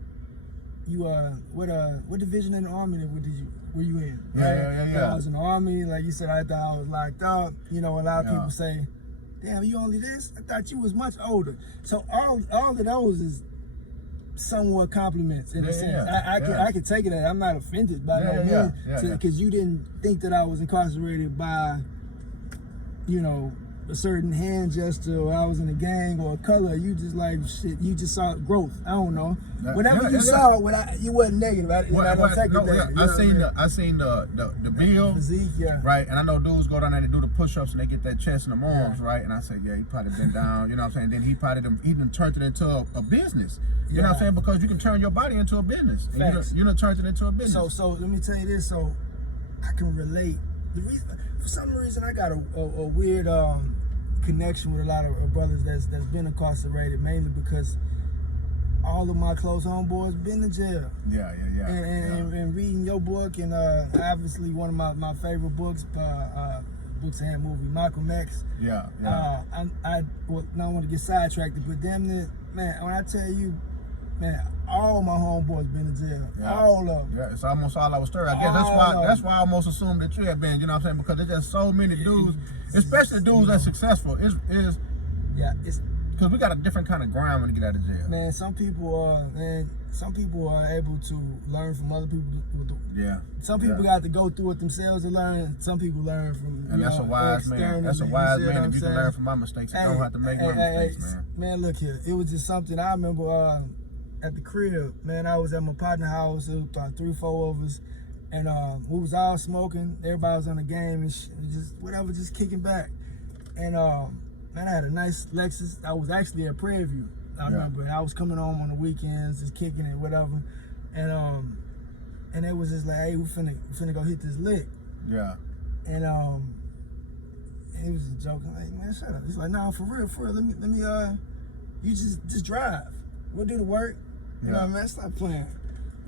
you what division in the army were you in? Yeah. I was in the army, like you said. I thought I was locked up. You know, a lot of people say, "Damn, you only this?" I thought you was much older. So all of those is somewhat compliments in a sense. I can take it that I'm not offended by no means, because you didn't think that I was incarcerated by, you know, a certain hand gesture, or I was in a gang, or a color. You just like shit. You just saw growth. I don't know. Whenever you saw it, you wasn't negative. I don't take it that. I seen the bill, physique, right. And I know dudes go down there and do the push-ups and they get that chest and the arms, right. And I said, he probably been down. You know what I'm saying? Then he done turned it into a business. You know what I'm saying? Because you can turn your body into a business. You done turned it into a business. So let me tell you this. So I can relate. For some reason, I got a weird connection with a lot of brothers that's been incarcerated, mainly because all of my close homeboys been in jail. And reading your book, and obviously one of my favorite books and movie, Malcolm X. I don't want to get sidetracked, but damn near, man, when I tell you, man, all my homeboys been in jail. All of them. Yeah, it's almost all I was stirred. I guess that's why I almost assumed that you had been, you know what I'm saying? Because there's just so many dudes, especially dudes that's successful. It's because we got a different kind of grind when we get out of jail. Man, some people are able to learn from other people. Some people got to go through it themselves and learn. Some people learn from that's a wise man. That's a wise man. If you can learn from my mistakes, I don't have to make my mistakes, man. Man, look here. It was just something I remember at the crib. Man, I was at my partner's house. It was about 3 or 4 of us, and we was all smoking. Everybody was on the game and just kicking back. And man, I had a nice Lexus. I was actually at Prairie View. I remember, and I was coming home on the weekends, just kicking it, whatever. And it was just like, hey, we finna go hit this lick. And he was just joking, like, man, shut up. He's like, nah, for real, let me, you just drive. We'll do the work. You know what I mean? Stop playing.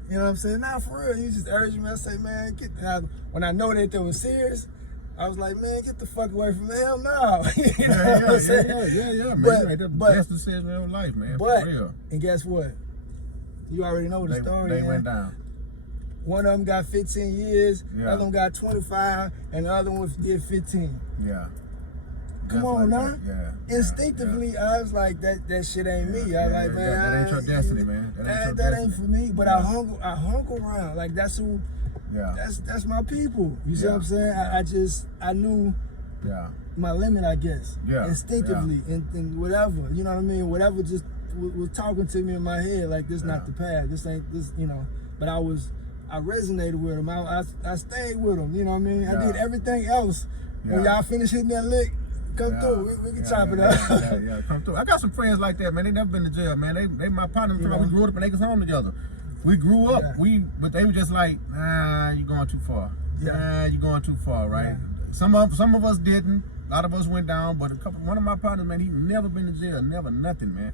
You know what I'm saying? Nah, for real. You just urge me. I say, man, when I know that they was serious, I was like, man, get the fuck away from me. Hell no. You know what I'm saying? Yeah, man. That's the best decision of your life, man. For real. And guess what? You already know the story. They went down. One of them got 15 years, the other one got 25, and the other one did 15. Yeah. Come on, like now. Yeah. Instinctively, I was like, that shit ain't me. I was like, man, that ain't your destiny, man. That ain't for me. But I hung around. Like, that's who. Yeah. That's my people. You see what I'm saying? I knew. Yeah. My limit, I guess. Yeah. Instinctively, and whatever. You know what I mean? Whatever just was talking to me in my head. Like, this not the path. This ain't this. You know. But I resonated with him. I stayed with him. You know what I mean? I did everything else. When y'all finish hitting that lick, come through. We can chop it up. Yeah, come through. I got some friends like that, man. They never been to jail, man. They my partners. We grew up in Acres Home together. We grew up. But they were just like, nah, you're going too far. Nah, you're going too far, right? Yeah. Some of us didn't. A lot of us went down. But one of my partners, man, he never been to jail. Never nothing, man.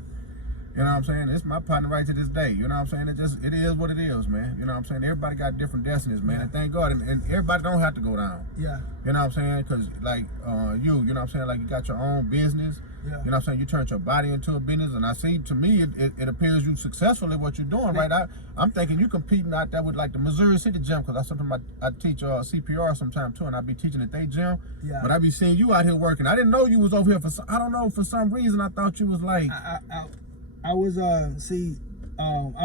You know what I'm saying? It's my partner right to this day. You know what I'm saying? It is what it is, man. You know what I'm saying? Everybody got different destinies, man. And thank God. And everybody don't have to go down. Yeah. You know what I'm saying? Because, like, you know what I'm saying? Like, you got your own business. Yeah. You know what I'm saying? You turned your body into a business. And I see, to me, it appears you successful at what you're doing, right? I'm thinking you competing out there with, like, the Missouri City Gym. Because I teach CPR sometimes, too. And I be teaching at their gym. Yeah. But I be seeing you out here working. I didn't know you was over here I don't know, for some reason, I thought you was, like... I was I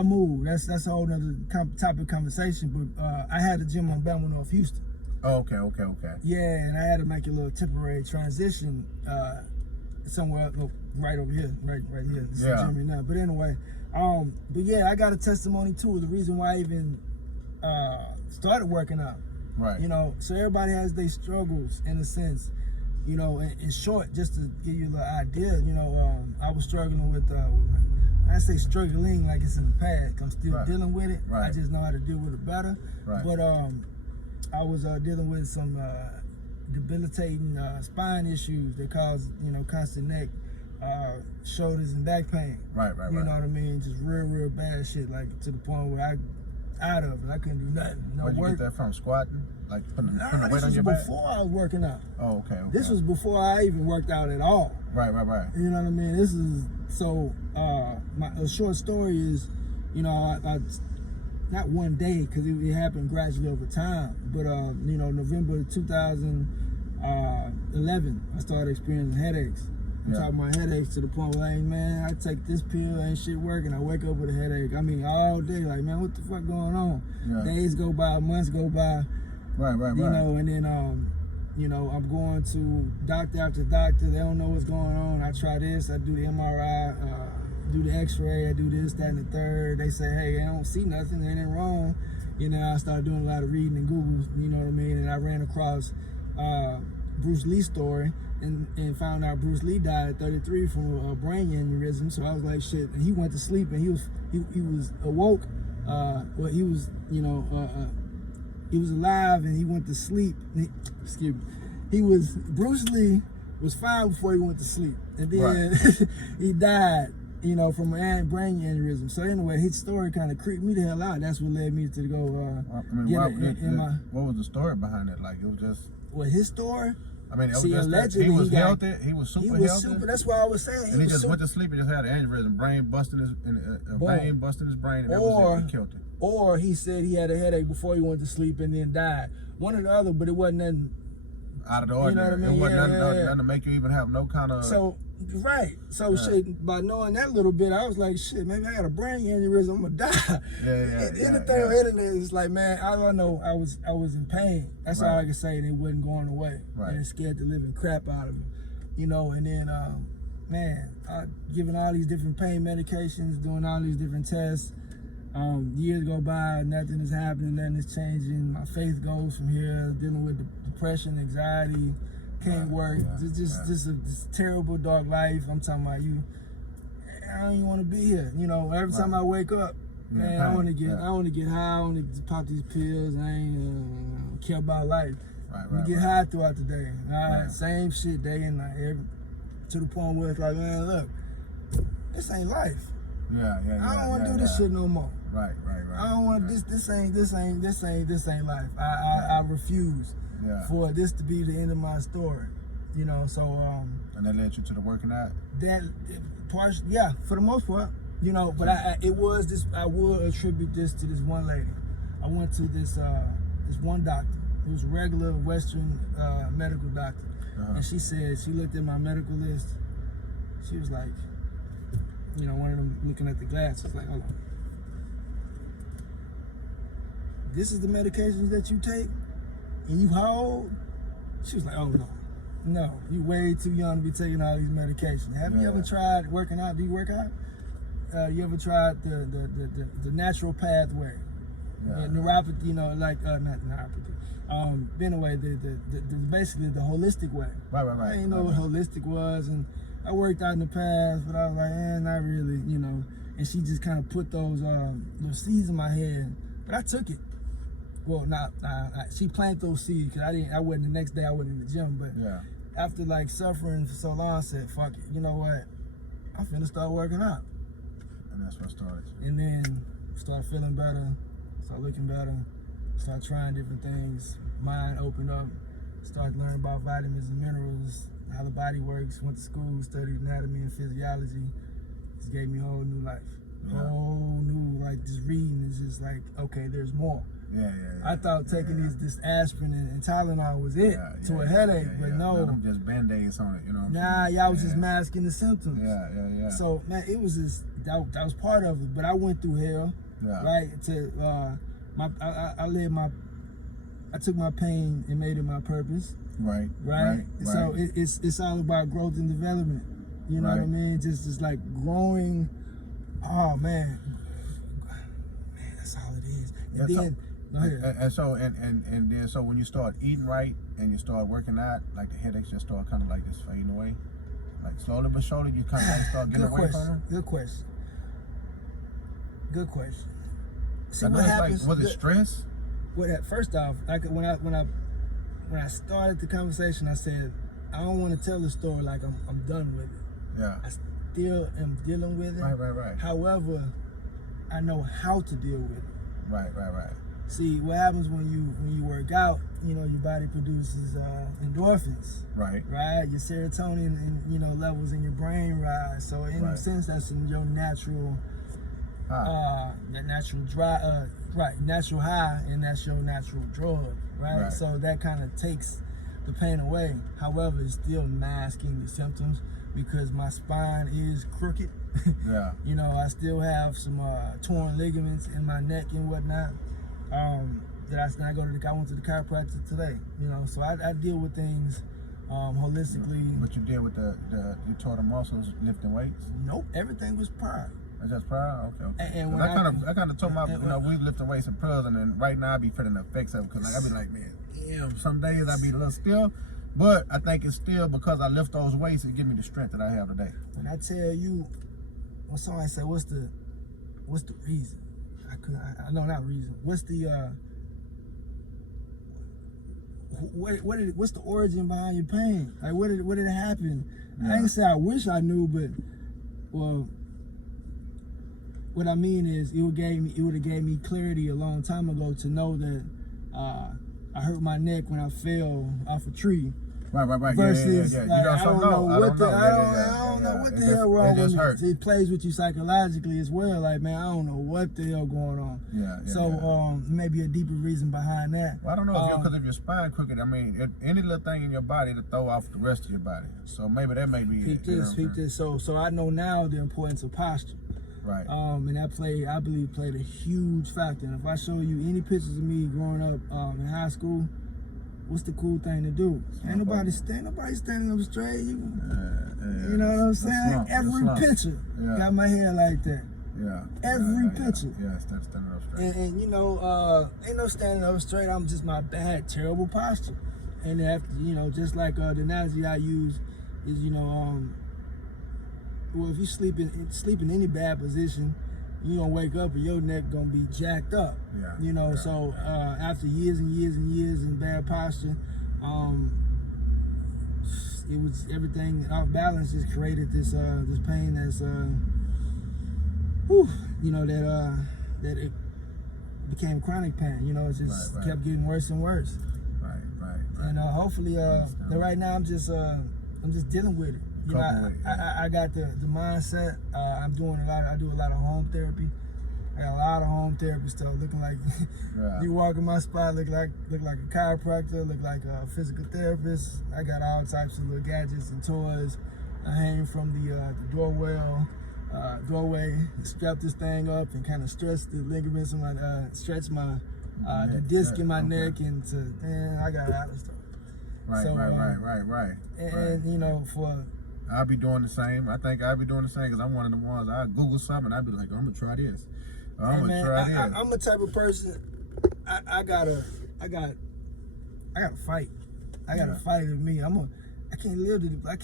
moved. That's a whole other topic conversation. But I had a gym on Bama North Houston. Oh, okay. Yeah, and I had to make a little temporary transition somewhere right over here, right here. This is the gym right now. But anyway, but yeah, I got a testimony too. The reason why I even started working out. Right. You know, so everybody has their struggles in a sense. You know, in short, just to give you a little idea, you know, I was struggling with I say struggling like it's in the past. I'm still dealing with it. Right. I just know how to deal with it better. Right. But I was dealing with some debilitating spine issues that cause, you know, constant neck, shoulders, and back pain. Right. You know what I mean? Just real bad shit, like to the point where out of it. I couldn't do nothing. No work. Where'd you get that from? Squatting? Like putting weight on your back? This was before I was working out. Oh, okay. This was before I even worked out at all. Right. You know what I mean? This is so. A short story is, you know, I not one day because it happened gradually over time. But you know, November 2011, I started experiencing headaches. I'm talking about headaches to the point where, like, man, I take this pill, ain't shit working. I wake up with a headache. I mean, all day, like, man, what the fuck going on? Yeah. Days go by, months go by. Right. You know, and then, you know, I'm going to doctor after doctor. They don't know what's going on. I try this. I do the MRI, do the X-ray. I do this, that, and the third. They say, hey, I don't see nothing. There ain't wrong. You know, I started doing a lot of reading and Google. You know what I mean? And I ran across Bruce Lee's story. And found out Bruce Lee died at 33 from a brain aneurysm. So I was like, shit. And he went to sleep, and he was awoke. Well, he was, you know, he was alive, and he went to sleep. Excuse me. Bruce Lee was fine before he went to sleep, and then he died, you know, from a brain aneurysm. So anyway, his story kind of creeped me the hell out. That's what led me to go. What was the story behind it? Like, it was just. Well, his story. I mean, allegedly, he was healthy. He was super healthy. That's why I was saying. And he just went to sleep and just had an aneurysm, brain busting his brain, and that was it. He killed it. Or he said he had a headache before he went to sleep and then died. One or the other, but it wasn't nothing out of the ordinary. You know what I mean? It wasn't nothing to make you even have no kind of. So shit. By knowing that little bit, I was like, shit, maybe I got a brain aneurysm. I'm gonna die. Anything on the internet is like, man, all I know, I was in pain. That's all I could say. And it wasn't going away. And it scared the living crap out of me, you know. And then, man, giving all these different pain medications, doing all these different tests. Years go by, nothing is happening, nothing is changing. My faith goes from here, dealing with depression, anxiety, can't work. Just a terrible, dark life. I'm talking about you. I don't even want to be here. You know, every time I wake up, man, I want to get high. I want to pop these pills. I ain't care about life. You get high throughout the day. Same shit day and night. To the point where it's like, man, look, this ain't life. I don't want to do this shit no more. Right. I don't want this ain't life. I refuse for this to be the end of my story. You know, so and that led you to the working out? That part, yeah, for the most part. You know, but I would attribute this to this one lady. I went to this one doctor. It was a regular Western medical doctor. And she said, she looked at my medical list. She was like, you know, one of them looking at the glasses, like, hold on. This is the medications that you take? And you how old? She was like, oh no. No, you way too young to be taking all these medications. Have you ever tried working out? Do you work out? You ever tried the natural pathway? Neuropathy, you know, like not neuropathy. Anyway, the basically the holistic way. Right. I didn't know what holistic was, and I worked out in the past, but I was like, not really, you know. And she just kind of put those seeds in my head, but I took it. Well, she planted those seeds because I wasn't the next day. I wasn't in the gym, but after like suffering for so long, I said, fuck it. You know what? I'm finna start working out. And that's what started. And then start feeling better, start looking better, start trying different things. Mind opened up, started learning about vitamins and minerals, how the body works. Went to school, studied anatomy and physiology. Just gave me a whole new life. Whole new, like, just reading is just like, okay, there's more. I thought taking this aspirin and Tylenol was it to a headache, but no. Them just Band-Aids on it, you know. Nah, y'all was just masking the symptoms. So man, it was just that was part of it. But I went through hell, right? I took my pain and made it my purpose. Right. So it's all about growth and development. You know what I mean? Just like growing. Oh man, that's all it is. And then. And then so when you start eating right and you start working out, like the headaches just start kind of like just fading away, like slowly but surely you kind of like start getting away from them. Good question. See what happens? Like, was it stress? First off, when I started the conversation, I said I don't want to tell the story like I'm done with it. I still am dealing with it. Right. However, I know how to deal with it. Right. See, what happens when you work out, you know, your body produces endorphins. Right. Your serotonin and, you know, levels in your brain rise. So in a sense, that's in your natural natural high, and that's your natural drug, right? So that kind of takes the pain away. However, it's still masking the symptoms because my spine is crooked. You know, I still have some torn ligaments in my neck and whatnot. I went to the chiropractor today, you know, so I deal with things holistically. But you deal with you tore the muscles lifting weights? Nope, everything was prior. That's just prior? Okay. And when I kind of told my, you know, we lifting weights in prison, and right now I be feeling the effects of it, because I be like, man, damn, some days I be a little still, but I think it's still because I lift those weights, it give me the strength that I have today. When I tell you, when somebody say, what's the reason? No, not reason. What's the what's the origin behind your pain? Like, what did it happen? I ain't say I wish I knew, but well, what I mean is it would have gave me clarity a long time ago to know that I hurt my neck when I fell off a tree. Right. Versus, Like, I don't know what the hell wrong with me. It plays with you psychologically as well. Like, man, I don't know what the hell going on. So maybe a deeper reason behind that. Well, I don't know because if your spine crooked, I mean, any little thing in your body to throw off the rest of your body. So maybe that may be it. Peep this. So I know now the importance of posture. Right. And that I believe played a huge factor. And if I show you any pictures of me growing up in high school, what's the cool thing to do? Ain't nobody standing up straight. You know what I'm saying? Every picture got my hair like that. Every picture. Standing up straight. And you know, ain't no standing up straight. I'm just bad, terrible posture. And after, you know, just like the analogy I use is, you know, well, if you sleep in any bad position, you gonna wake up and your neck gonna be jacked up. You know, so after years and years and years in bad posture, It was everything off balance just created this pain that's that it became chronic pain. It just kept getting worse and worse. Right. And hopefully right now I'm just dealing with it. I got the mindset. I do a lot of home therapy. I got a lot of home therapy stuff, looking like you walk in my spot, look like a chiropractor, look like a physical therapist. I got all types of little gadgets and toys. I hang from the doorway, strap this thing up and kind of stretch the ligaments in my stretch my the disc in my neck, and I got a lot of stuff. Right. And for I'll be doing the same. I think I'll be doing the same because I'm one of the ones. I Google something, I'll be like, I'm gonna try this. I'm a type of person. I gotta fight. I gotta fight in me. I can't live. I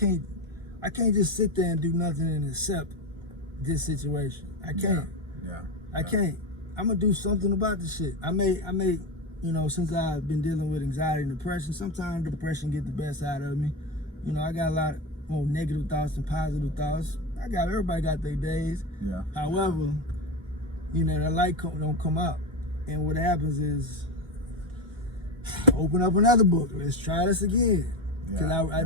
can't just sit there and do nothing and accept this situation. I can't. I can't. I'm gonna do something about this shit. I may. Since I've been dealing with anxiety and depression, sometimes depression get the best out of me. I got a lot more negative thoughts than positive thoughts. Everybody got their days. Yeah. However, the light don't come out, and what happens is open up another book. Let's try this again. Because I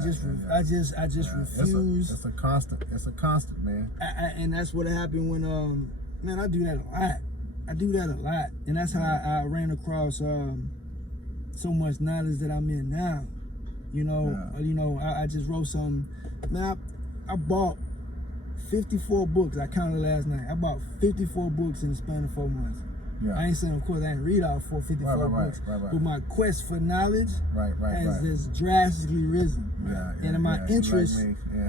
just refuse. It's a constant. It's a constant, man. And that's what happened when I do that a lot. And that's how I ran across so much knowledge that I'm in now. I just wrote something. Man, I bought 54 books. I counted last night. I bought 54 books in the span of 4 months. Yeah. I ain't saying, of course, I didn't read all 54 books. But my quest for knowledge has just drastically risen. And my interest,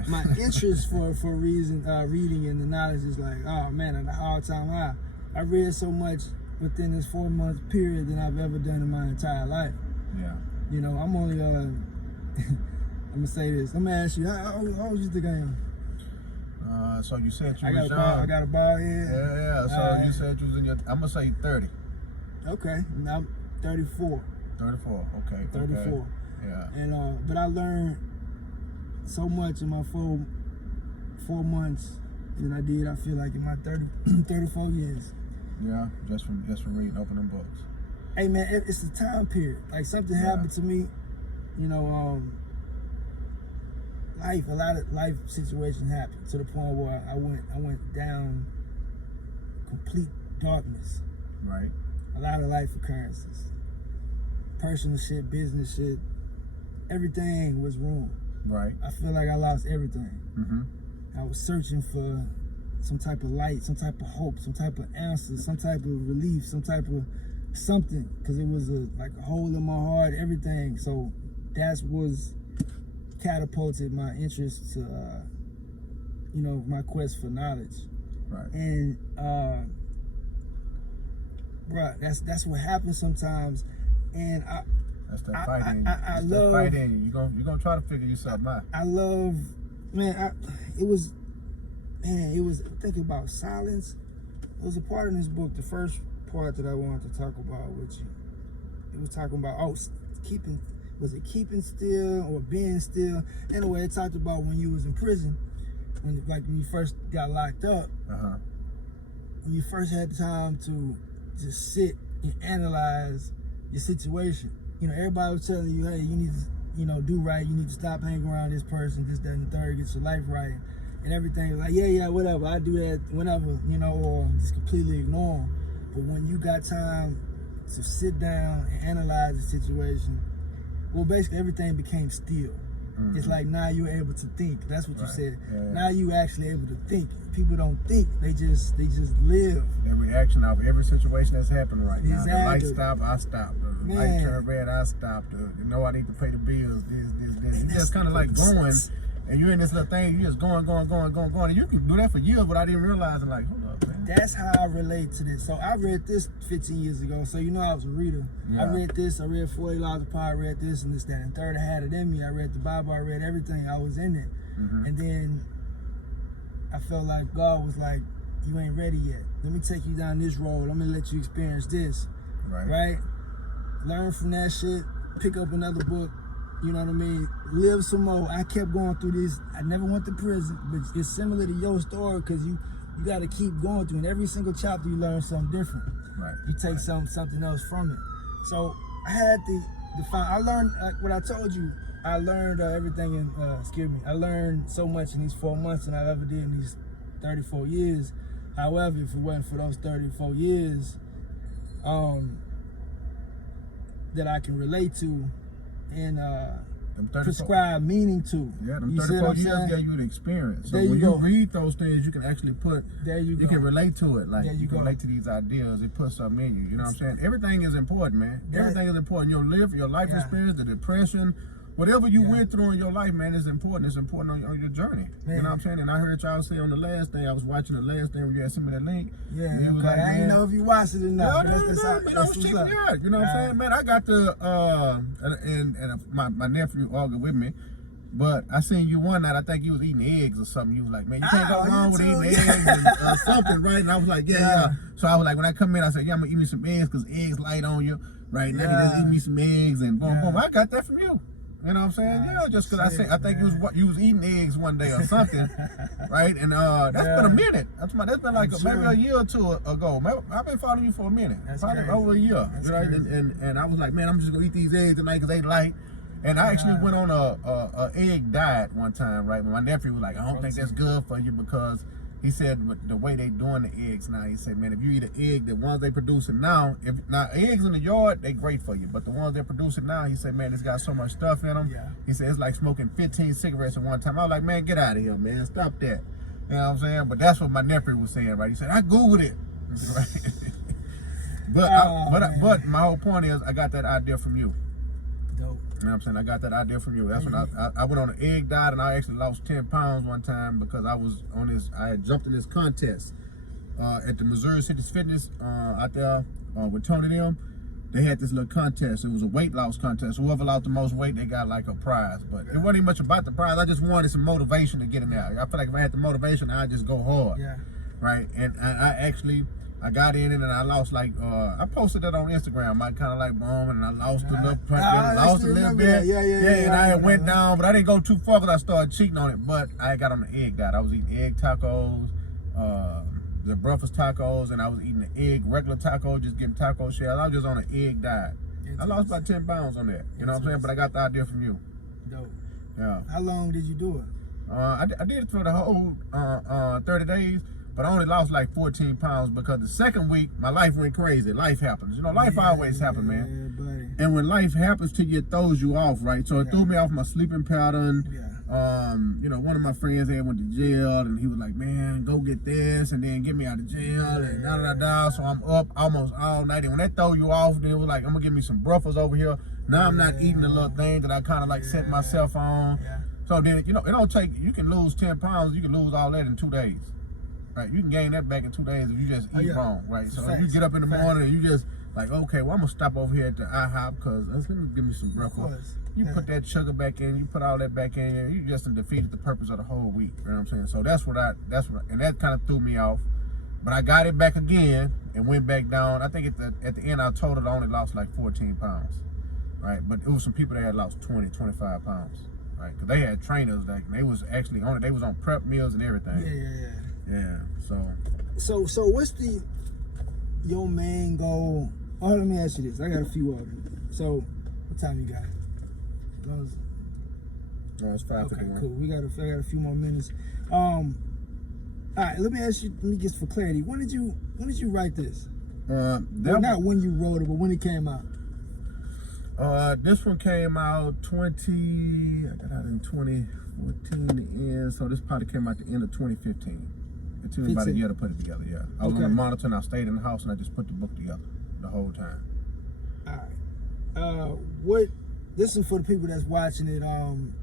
my interest for reading and the knowledge is like, oh man, at an all-time high. I read so much within this 4-month period than I've ever done in my entire life. Yeah. I'm only I'm gonna say this. I'm gonna ask you, how old you think I am? So you said you was young. I got a bald head. Yeah. So you said you was in your, I'm gonna say 30. Okay, now I'm 34. 34. Okay. 34. Okay. Yeah. And but I learned so much in my 4 months than I did, I feel like, in my 34 years. Yeah, just from reading, opening books. Hey man, it's a time period. Like something happened to me, a lot of life situations happened to the point where I went down complete darkness. Right. A lot of life occurrences. Personal shit, business shit, everything was ruined. Right. I feel like I lost everything. Mm-hmm. I was searching for some type of light, some type of hope, some type of answer, some type of relief, some type of something, because it was like a hole in my heart, everything. So that was catapulted my interest to, my quest for knowledge. Right. And, bruh, that's what happens sometimes. And that's that fight in you. I love that fight in you. You're gonna try to figure yourself out. I love, man. It was thinking about silence. It was a part in this book, the first part that I wanted to talk about with you. It was talking about keeping still or being still? Anyway, it talked about when you was in prison, when you first got locked up. When you first had time to just sit and analyze your situation. Everybody was telling you, hey, you need to, do right. You need to stop hanging around this person, this, that, and the third, get your life right. And everything was like, yeah, whatever. I do that whenever, or just completely ignore them. But when you got time to sit down and analyze the situation, well, basically everything became still. Mm-hmm. It's like now you're able to think. That's what you said. Yeah. Now you actually able to think. People don't think. They just live. Their reaction of every situation that's happening right now. Exactly. The light stopped, I stopped. The light turned red, I stopped. I need to pay the bills. This. It's just kind of like going, and you're in this little thing. You're just going. And you can do that for years without even realizing, like, hold up, man. That's how I relate to this. So I read this 15 years ago. So I was a reader. Yeah. I read this. I read 40 Laws of Power. I read this and this, that, and third. I had it in me. I read the Bible. I read everything. I was in it. Mm-hmm. And then I felt like God was like, you ain't ready yet. Let me take you down this road. I'm gonna let you experience this. Right? Learn from that shit. Pick up another book. You know what I mean? Live some more. I kept going through this. I never went to prison, but it's similar to your story because you got to keep going through. In every single chapter, you learn something different. Right. You take something else from it. So I had to define. I learned like what I told you. I learned everything in. I learned so much in these 4 months than I ever did in these 34 years. However, if it wasn't for those 34 years, that I can relate to and prescribe meaning to. Yeah, them 34 years gave you the experience. So when you read those things, you can actually put, you can relate to it. Like, you can relate to these ideas. It puts something in you. You know what I'm saying? Everything is important, man. Everything is important. Your life experience, the depression, whatever you went through in your life, man, is important. It's important on your journey. Man. You know what I'm saying? And I heard y'all say on the last thing, I was watching the last thing when you had sent me that link. Yeah, okay. Like, I didn't know if you watched it or not. I was checking it out. You know what I'm saying? Man, I got the, my nephew argued with me, but I seen you one night, I think you was eating eggs or something. You was like, man, you can't go wrong with eating eggs or something, right? And I was like, yeah. So I was like, when I come in, I said, yeah, I'm going to eat me some eggs because eggs light on you, right? Now you just eat me some eggs and boom, boom. I got that from you. You know what I'm saying? Yeah, just because I think you was eating eggs one day or something, right? And that's been a minute. That's been like maybe a year or two ago. I've been following you for a minute, probably over a year, right? And I was like, man, I'm just gonna eat these eggs tonight because they light. And I actually went on a egg diet one time, right? My nephew was like, I don't think that's good for you because he said the way they doing the eggs now, he said, man, if you eat an egg, the ones they producing now, now eggs in the yard, they great for you, but the ones they're producing now, he said, man, it's got so much stuff in them. Yeah. He said, it's like smoking 15 cigarettes at one time. I was like, man, get out of here, man, stop that. You know what I'm saying? But that's what my nephew was saying, right? He said, I Googled it. Right? But my whole point is, I got that idea from you. Dope. You know what I'm saying? I got that idea from you. That's when I went on an egg diet and I actually lost 10 pounds one time because I was on this, I had jumped in this contest at the Missouri City's Fitness out there with Tony them. They had this little contest. It was a weight loss contest. Whoever lost the most weight, they got like a prize. But it wasn't even much about the prize. I just wanted some motivation to get in there. I feel like if I had the motivation, I'd just go hard. Yeah. Right? And I got in it and I lost like, I posted that on Instagram. I kind of like boom and I lost a little bit. Yeah, and I went down, but I didn't go too far because I started cheating on it. But I got on the egg diet. I was eating egg tacos, the breakfast tacos, and I was eating the egg regular taco, just getting taco shells. I was just on an egg diet. I lost about 10 pounds on that. You know what I'm saying? But I got the idea from you. Dope. Yeah. How long did you do it? I did it for the whole 30 days. But I only lost like 14 pounds because the second week, my life went crazy. Life happens. You know, life always happens, man. Buddy. And when life happens to you, it throws you off, right? So it threw me off my sleeping pattern. You know, one of my friends had went to jail, and he was like, man, go get this, and then get me out of jail, and da-da-da-da. So I'm up almost all night. And when that throw you off, then it was like, I'm going to give me some breakfast over here. Now I'm not eating the little thing that I kind of like set myself on. So then, you know, it don't take, you can lose 10 pounds. You can lose all that in 2 days. Right, you can gain that back in 2 days if you just eat wrong, right? So if you get up in the morning and you just like, okay, well, I'm gonna stop over here at the IHOP because let me give me some breakfast. You put that sugar back in, you put all that back in, and you just defeated the purpose of the whole week. You know what I'm saying? So and that kind of threw me off. But I got it back again and went back down. I think at the end I totaled I only lost like 14 pounds, right? But it was some people that had lost 20, 25 pounds, right? Because they had trainers that they was actually on it. They was on prep meals and everything. Yeah, so what's your main goal? Oh, let me ask you this. I got a few of them. So, what time you got? No, it's 5:51. Okay, cool. I got a few more minutes. All right, let me ask you. Let me get for clarity. When did you write this? Not when you wrote it, but when it came out. This one came out I got out in 2014 the end, so this probably came out the end of 2015. It took me about a year to put it together, I was on a monitor and I stayed in the house and I just put the book together the whole time. All right. This is for the people that's watching it.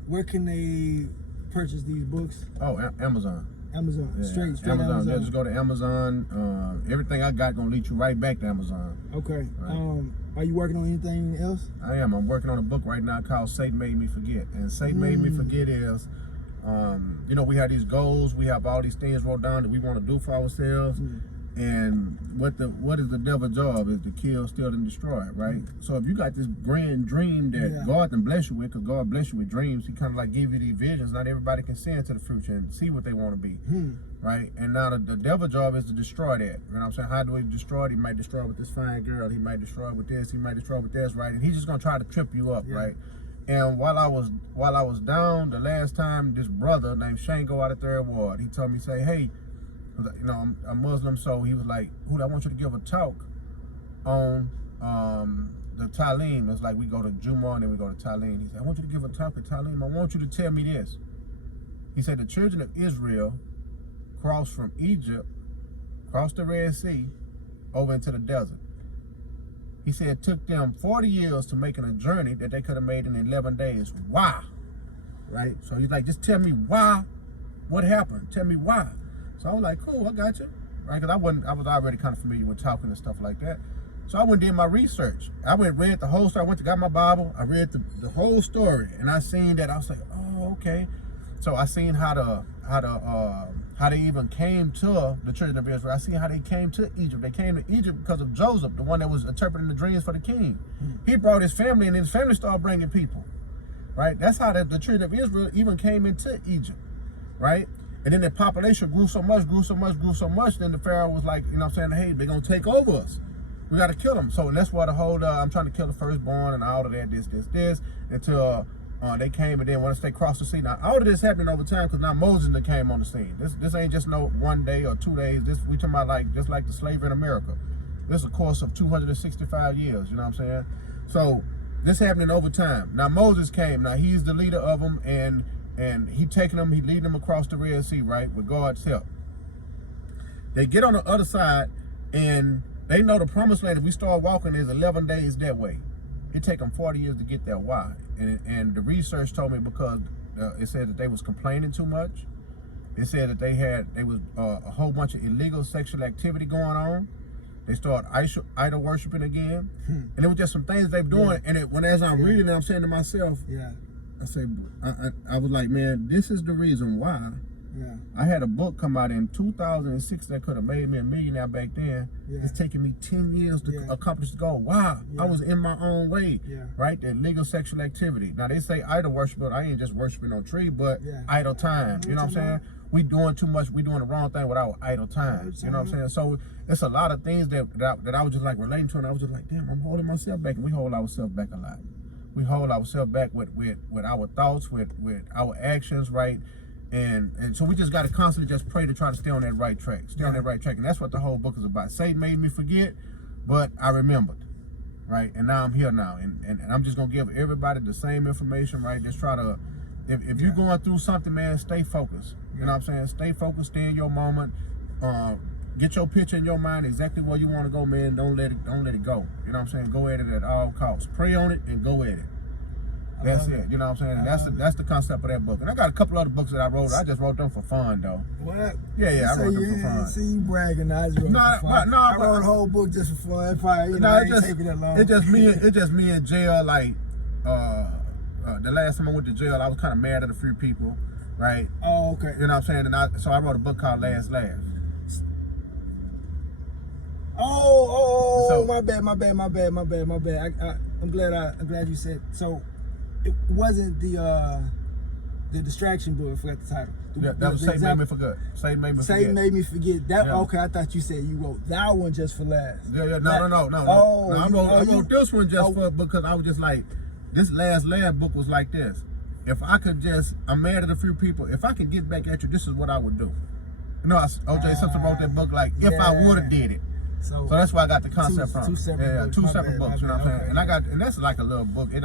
Where can they purchase these books? Oh, Amazon. Amazon. Straight Amazon. Yeah, just go to Amazon. Everything I got gonna lead you right back to Amazon. Okay. Right. Are you working on anything else? I am. I'm working on a book right now called Satan Made Me Forget. And Satan Made Me Forget is, you know, we have these goals. We have all these things wrote down that we want to do for ourselves. And what is the devil's job is to kill, steal, and destroy, right? So if you got this grand dream that God can bless you with, because God bless you with dreams, he kind of like give you these visions. Not everybody can see into the future and see what they want to be, right? And now the devil's job is to destroy that. You know what I'm saying? How do he destroy it? He might destroy it with this fine girl. He might destroy it with this. He might destroy it with this, right? And he's just gonna try to trip you up, right? And while I was down the last time, this brother named Shango out of 3rd Ward, he told me, say, hey, you know, I'm a Muslim, so he was like, Hood, I want you to give a talk on the Talim. It's like we go to Jumu'ah and then we go to Talim. He said, I want you to give a talk at Talim. I want you to tell me this. He said, the children of Israel crossed from Egypt, crossed the Red Sea, over into the desert. He said it took them 40 years to making a journey that they could have made in 11 days. Why? Right? So he's like, just tell me why. What happened? Tell me why. So I was like, cool, I got you. Right? Because I was already kind of familiar with talking and stuff like that. So I went and did my research. I went and read the whole story. I went to got my Bible. I read the whole story. And I seen that. I was like, oh, okay. So I seen how they even came to the children of Israel. I seen how they came to Egypt. They came to Egypt because of Joseph, the one that was interpreting the dreams for the king. He brought his family, and his family started bringing people. Right? That's how the children of Israel even came into Egypt. Right? And then the population grew so much, then the Pharaoh was like, you know what I'm saying, hey, they're going to take over us. We got to kill them. So that's why the whole, I'm trying to kill the firstborn and all of that, this, until they came, and then once they crossed the sea. Now, all of this happened over time because now Moses came on the scene. This ain't just no 1 day or 2 days. We talking about like, just like the slavery in America. This is a course of 265 years, you know what I'm saying? So this happening over time. Now Moses came. Now he's the leader of them, and he taking them, he leading them across the Red Sea, right, with God's help. They get on the other side, and they know the promised land, if we start walking, is 11 days that way. It take them 40 years to get there. Why? And the research told me because it said that they was complaining too much. It said that there was a whole bunch of illegal sexual activity going on. They started idol worshiping again. And it was just some things they were doing. And as I'm reading it, I'm saying to myself, I say, I was like, man, this is the reason why. I had a book come out in 2006 that could have made me a millionaire back then. It's taking me 10 years to accomplish the goal. Wow, I was in my own way, right? That legal sexual activity. Now they say idol worship, but I ain't just worshiping on tree, but idle time. You know what I'm saying? We doing too much. We doing the wrong thing with our idle time. You know what I'm saying? So it's a lot of things that I was just like relating to, and I was just like, damn, I'm holding myself back, and we hold ourselves back a lot. We hold ourselves back with our thoughts, with our actions, right? And so we just got to constantly just pray to try to stay on that right track, on that right track. And that's what the whole book is about. Satan made me forget, but I remembered, right? And now I'm here now. And I'm just going to give everybody the same information, right? Just try to, if you're going through something, man, stay focused. You know what I'm saying? Stay focused, stay in your moment. Get your picture in your mind exactly where you want to go, man. Don't let it go. You know what I'm saying? Go at it at all costs. Pray on it and go at it. That's it. You know what I'm saying? That's the concept of that book. And I got a couple other books that I wrote. I just wrote them for fun, though. What? Yeah, I wrote them for fun. See you bragging. I just wrote for fun. I wrote a whole book just for fun. Probably, it ain't taking that long. It's just me in jail. Like the last time I went to jail, I was kind of mad at a few people, right? Oh, okay. You know what I'm saying? And so I wrote a book called Last Laugh. Oh, my bad. I'm glad you said so. It wasn't the distraction book. I forgot the title. That was Satan Made Me Forget. Satan Made Me Forget. That okay? I thought you said you wrote that one just for last. No. I wrote this one just for because I was just like, this Last Laugh book was like this. If I could I'm mad at a few people. If I could get back at you, this is what I would do. You know, O.J. Simpson wrote that book like, if I would have did it. So that's where I got the concept from. Two separate books. You know what I'm saying? And that's like a little book. It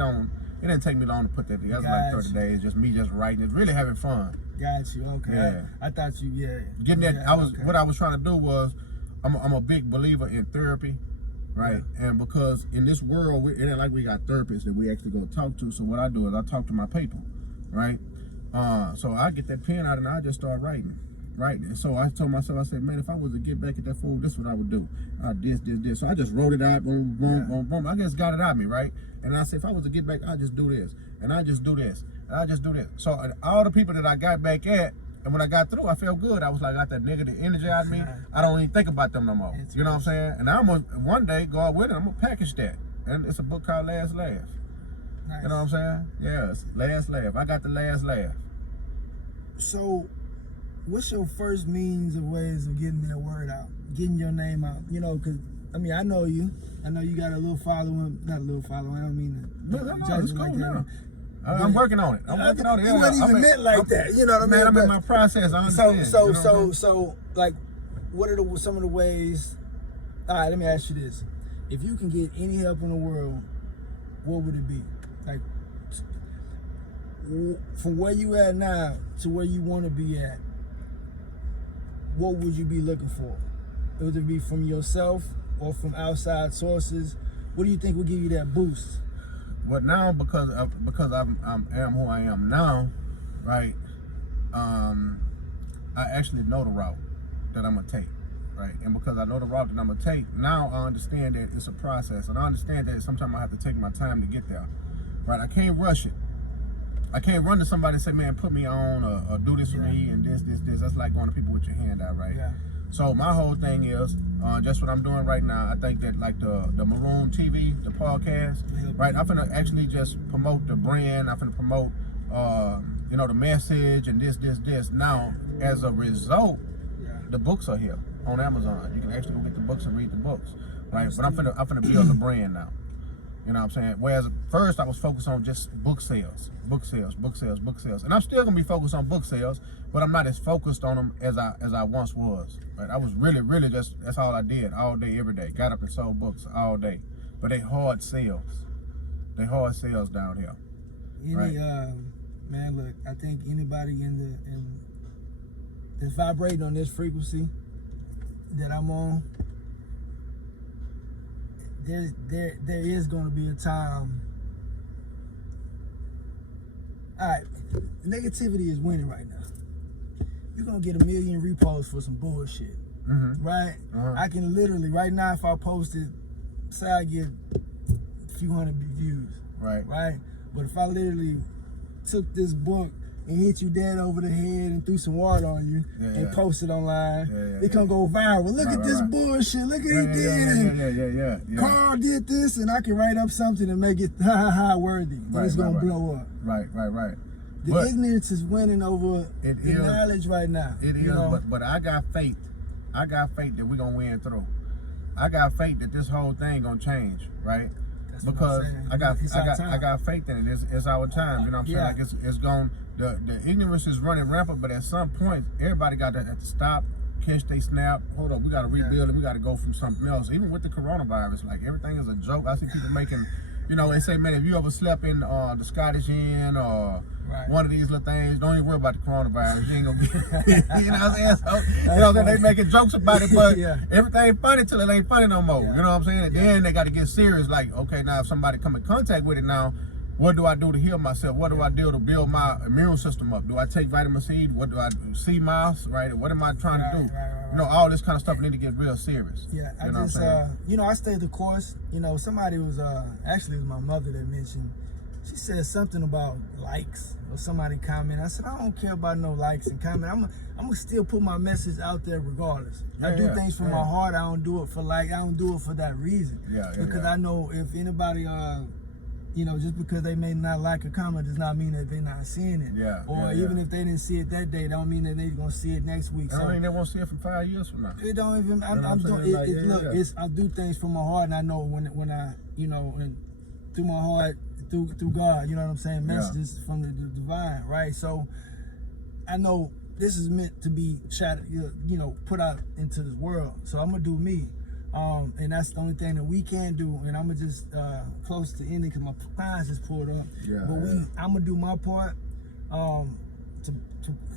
didn't take me long to put that together. Like 30 days, just me writing. It's really having fun. Got you. Okay. Yeah. I thought you. Getting that. What I was trying to do was, I'm a big believer in therapy, right? Yeah. And because in this world, it ain't like we got therapists that we actually go talk to. So what I do is I talk to my people, right? So I get that pen out and I just start writing. Right, and so I told myself, I said, man, if I was to get back at that fool, this is what I would do. This. So I just wrote it out, boom. I just got it out of me, right? And I said, if I was to get back, I'd just do this, and I just do this, and I just do this. So all the people that I got back at, And when I got through, I felt good. I was like, I got that negative energy out of me. I don't even think about them no more. You know what I'm saying? And I'm going to one day go out with it. I'm going to package that. And it's a book called Last Laugh. Nice. You know what I'm saying? Yes, Last Laugh. I got the last laugh. So, what's your first means of ways of getting that word out? Getting your name out? You know, because, I mean, I know you. I know you got a little following. Not a little following. I don't mean to. No, it's cool like now. I'm working on it. I'm working on it. It wasn't even meant like that. You know what I mean? Man, I'm in my process. I understand. So, like, what are some of the ways? All right, let me ask you this: if you can get any help in the world, what would it be? Like, from where you at now to where you want to be at, what would you be looking for? Would it be from yourself or from outside sources? What do you think would give you that boost? But now, because I am who I am now, right? I actually know the route that I'm gonna take, right? And because I know the route that I'm gonna take, now I understand that it's a process, and I understand that sometimes I have to take my time to get there, right? I can't rush it. I can't run to somebody and say, "Man, put me on," or "Do this for me," and this. That's like going to people with your hand out, right? Yeah. So my whole thing is just what I'm doing right now. I think that like the Maroon TV, the podcast, right? I'm gonna actually just promote the brand. I'm gonna promote, you know, the message and this. Now, as a result, the books are here on Amazon. You can actually go get the books and read the books, right? But I'm gonna build a brand now. You know what I'm saying? Whereas first I was focused on just book sales. And I'm still gonna be focused on book sales, but I'm not as focused on them as I once was. Right? I was really just, that's all I did all day, every day. Got up and sold books all day. But they hard sales. They hard sales down here. Man, look, I think anybody that's vibrating on this frequency that I'm on, there is going to be a time. All right, negativity is winning right now. You're going to get 1 million reposts for some bullshit, right? I can literally, right now, if I posted, say I get a few hundred views, right? But if I literally took this book and hit you dead over the head and threw some water on you and posted online, it can go viral. Look at this bullshit. Look at he did. Carl did this, and I can write up something and make it worthy. And it's gonna blow up. Right. The ignorance is winning over the knowledge right now. It is, but I got faith. I got faith that we're gonna win through. I got faith that this whole thing gonna change, right? That's because I got faith in it. It's our time. You know what I'm saying? Like it's going. The ignorance is running rampant, but at some point, everybody got to have to stop, catch they snap. Hold up, we got to rebuild and we got to go from something else. Even with the coronavirus, like everything is a joke. I see people making, you know, they say, man, if you ever slept in the Scottish Inn or one of these little things, don't even worry about the coronavirus. You ain't gonna be, you know what I'm saying? So, you know, they making jokes about it, but everything funny till it ain't funny no more. You know what I'm saying? And then they got to get serious. Like, okay, now if somebody come in contact with it now, what do I do to heal myself? What do I do to build my immune system up? Do I take vitamin C? What do I do? Sea moss, right? What am I trying to do? You know, all this kind of stuff need to get real serious. Yeah, I just, you know, I stayed the course. You know, somebody was, actually it was my mother that mentioned, she said something about likes or somebody commented. I said, I don't care about no likes and comments. I'm gonna still put my message out there regardless. I do things from my heart. I don't do it for like, I don't do it for that reason. Because I know if anybody, you know, just because they may not like a comment does not mean that they're not seeing it. Or even if they didn't see it that day, don't mean that they're gonna see it next week. I don't mean they won't see it for 5 years from now. It don't even. I'm doing it. Look, it's I do things from my heart, and I know when I, you know, and through my heart, through God, you know what I'm saying. Messages from the divine, right? So I know this is meant to be you know, put out into this world. So I'm gonna do me. And that's the only thing that we can do. And I'm gonna just close to ending because my clients just pulled up. I'm gonna do my part. I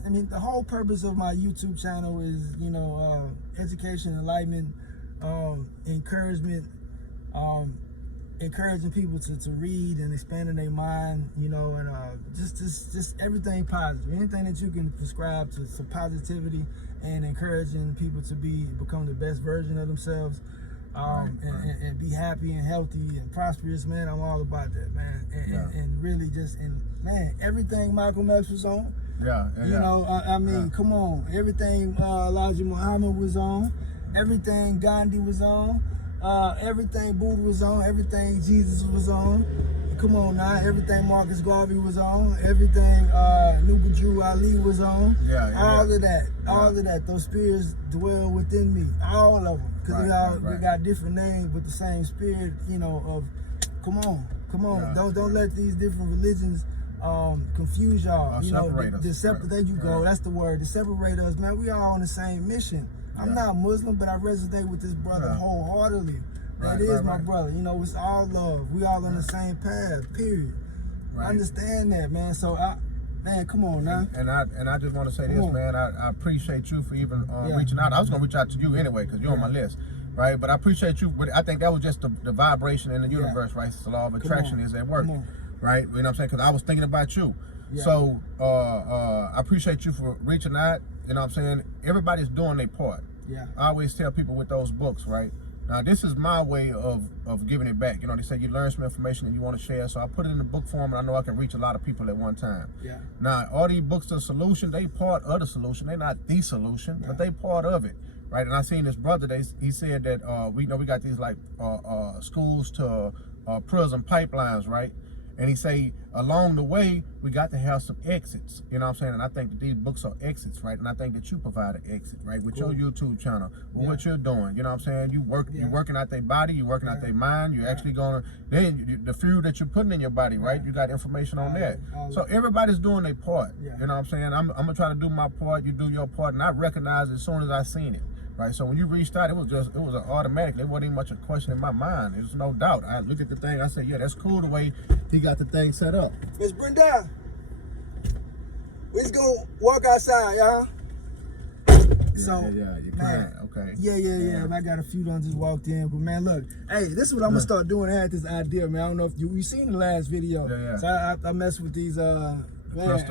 mean, the whole purpose of my YouTube channel is, you know, education, enlightenment, encouragement, encouraging people to read and expanding their mind, you know, and just everything positive. Anything that you can prescribe to positivity and encouraging people to become the best version of themselves, and be happy and healthy and prosperous, man. I'm all about that, man. And really just, man, everything Malcolm X was on, Yeah. You know, I mean, come on. Everything Elijah Muhammad was on, everything Gandhi was on, everything Buddha was on, everything Jesus was on. Come on now, everything Marcus Garvey was on, everything Nuba Drew Ali was on. All of that. Those spirits dwell within me, all of them, because they got different names, but the same spirit. You know, of come on. Don't let these different religions confuse y'all. You know, there you go. That's the word. To separate us, man. We all on the same mission. I'm not Muslim, but I resonate with this brother wholeheartedly. That is my brother. You know, it's all love. We all on the same path. Period. I understand that, man. So man, come on now. And I just want to say this, man. I appreciate you for even reaching out. I was gonna reach out to you anyway because you're on my list, right? But I appreciate you. I think that was just the vibration in the universe, right? It's the law of attraction is at work, right? You know what I'm saying? Because I was thinking about you. So I appreciate you for reaching out. You know what I'm saying? Everybody's doing their part. I always tell people with those books, right? Now, this is my way of giving it back. You know, they say you learn some information and you want to share, so I put it in the book form, and I know I can reach a lot of people at one time. Now, all these books are a solution. They part of the solution. They're not the solution, but they part of it, right? And I seen this brother, he said that we got these like schools to prison pipelines, right? And he say, along the way, we got to have some exits. You know what I'm saying? And I think that these books are exits, right? And I think that you provide an exit, right? With your YouTube channel, with what you're doing. You know what I'm saying? You're working out their body, you're working out their mind, you're actually going to, then the fuel that you're putting in your body, right? You got information on that. So everybody's doing their part. You know what I'm saying? I'm going to try to do my part, you do your part, and I recognize it as soon as I seen it. Right, so when you reached out, it was an automatic. There wasn't even much a question in my mind. There's no doubt. I looked at the thing. I said, yeah, that's cool the way he got the thing set up. Miss Brenda, we just gonna walk outside, y'all. So, man, okay. Yeah. And I got a few done just walked in, but man, look, hey, this is what I'm gonna start doing. I had this idea, man. I don't know if you seen the last video. So I mess with these man,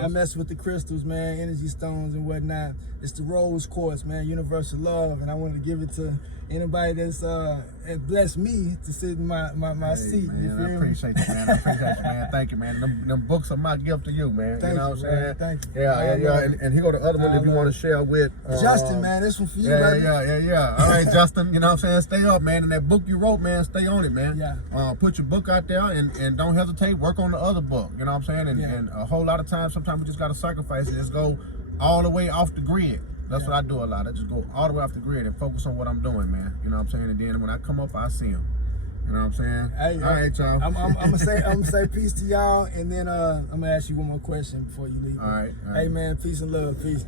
I mess with the crystals, man, energy stones and whatnot. It's the rose quartz, man, universal love, and I wanted to give it to anybody that's blessed me to sit in my seat. Man, you feel I appreciate you, man. I appreciate you, man. Thank you, man. Them books are my gift to you, man. Thank you know what I'm saying? Thank you. Yeah. And here go the other one if you want to share with Justin, man. This one for you, brother. Yeah. All right, Justin. You know what I'm saying? Stay up, man. And that book you wrote, man, stay on it, man. Put your book out there and don't hesitate. Work on the other book. You know what I'm saying? And a whole lot of times, sometimes we just gotta sacrifice it. Just go all the way off the grid. That's what I do a lot. I just go all the way off the grid and focus on what I'm doing, man. You know what I'm saying? And then when I come up, I see them. You know what I'm saying? Hey, all right, y'all. I'm gonna say peace to y'all, and then I'm gonna ask you one more question before you leave. All right. Hey, man, peace and love. Peace.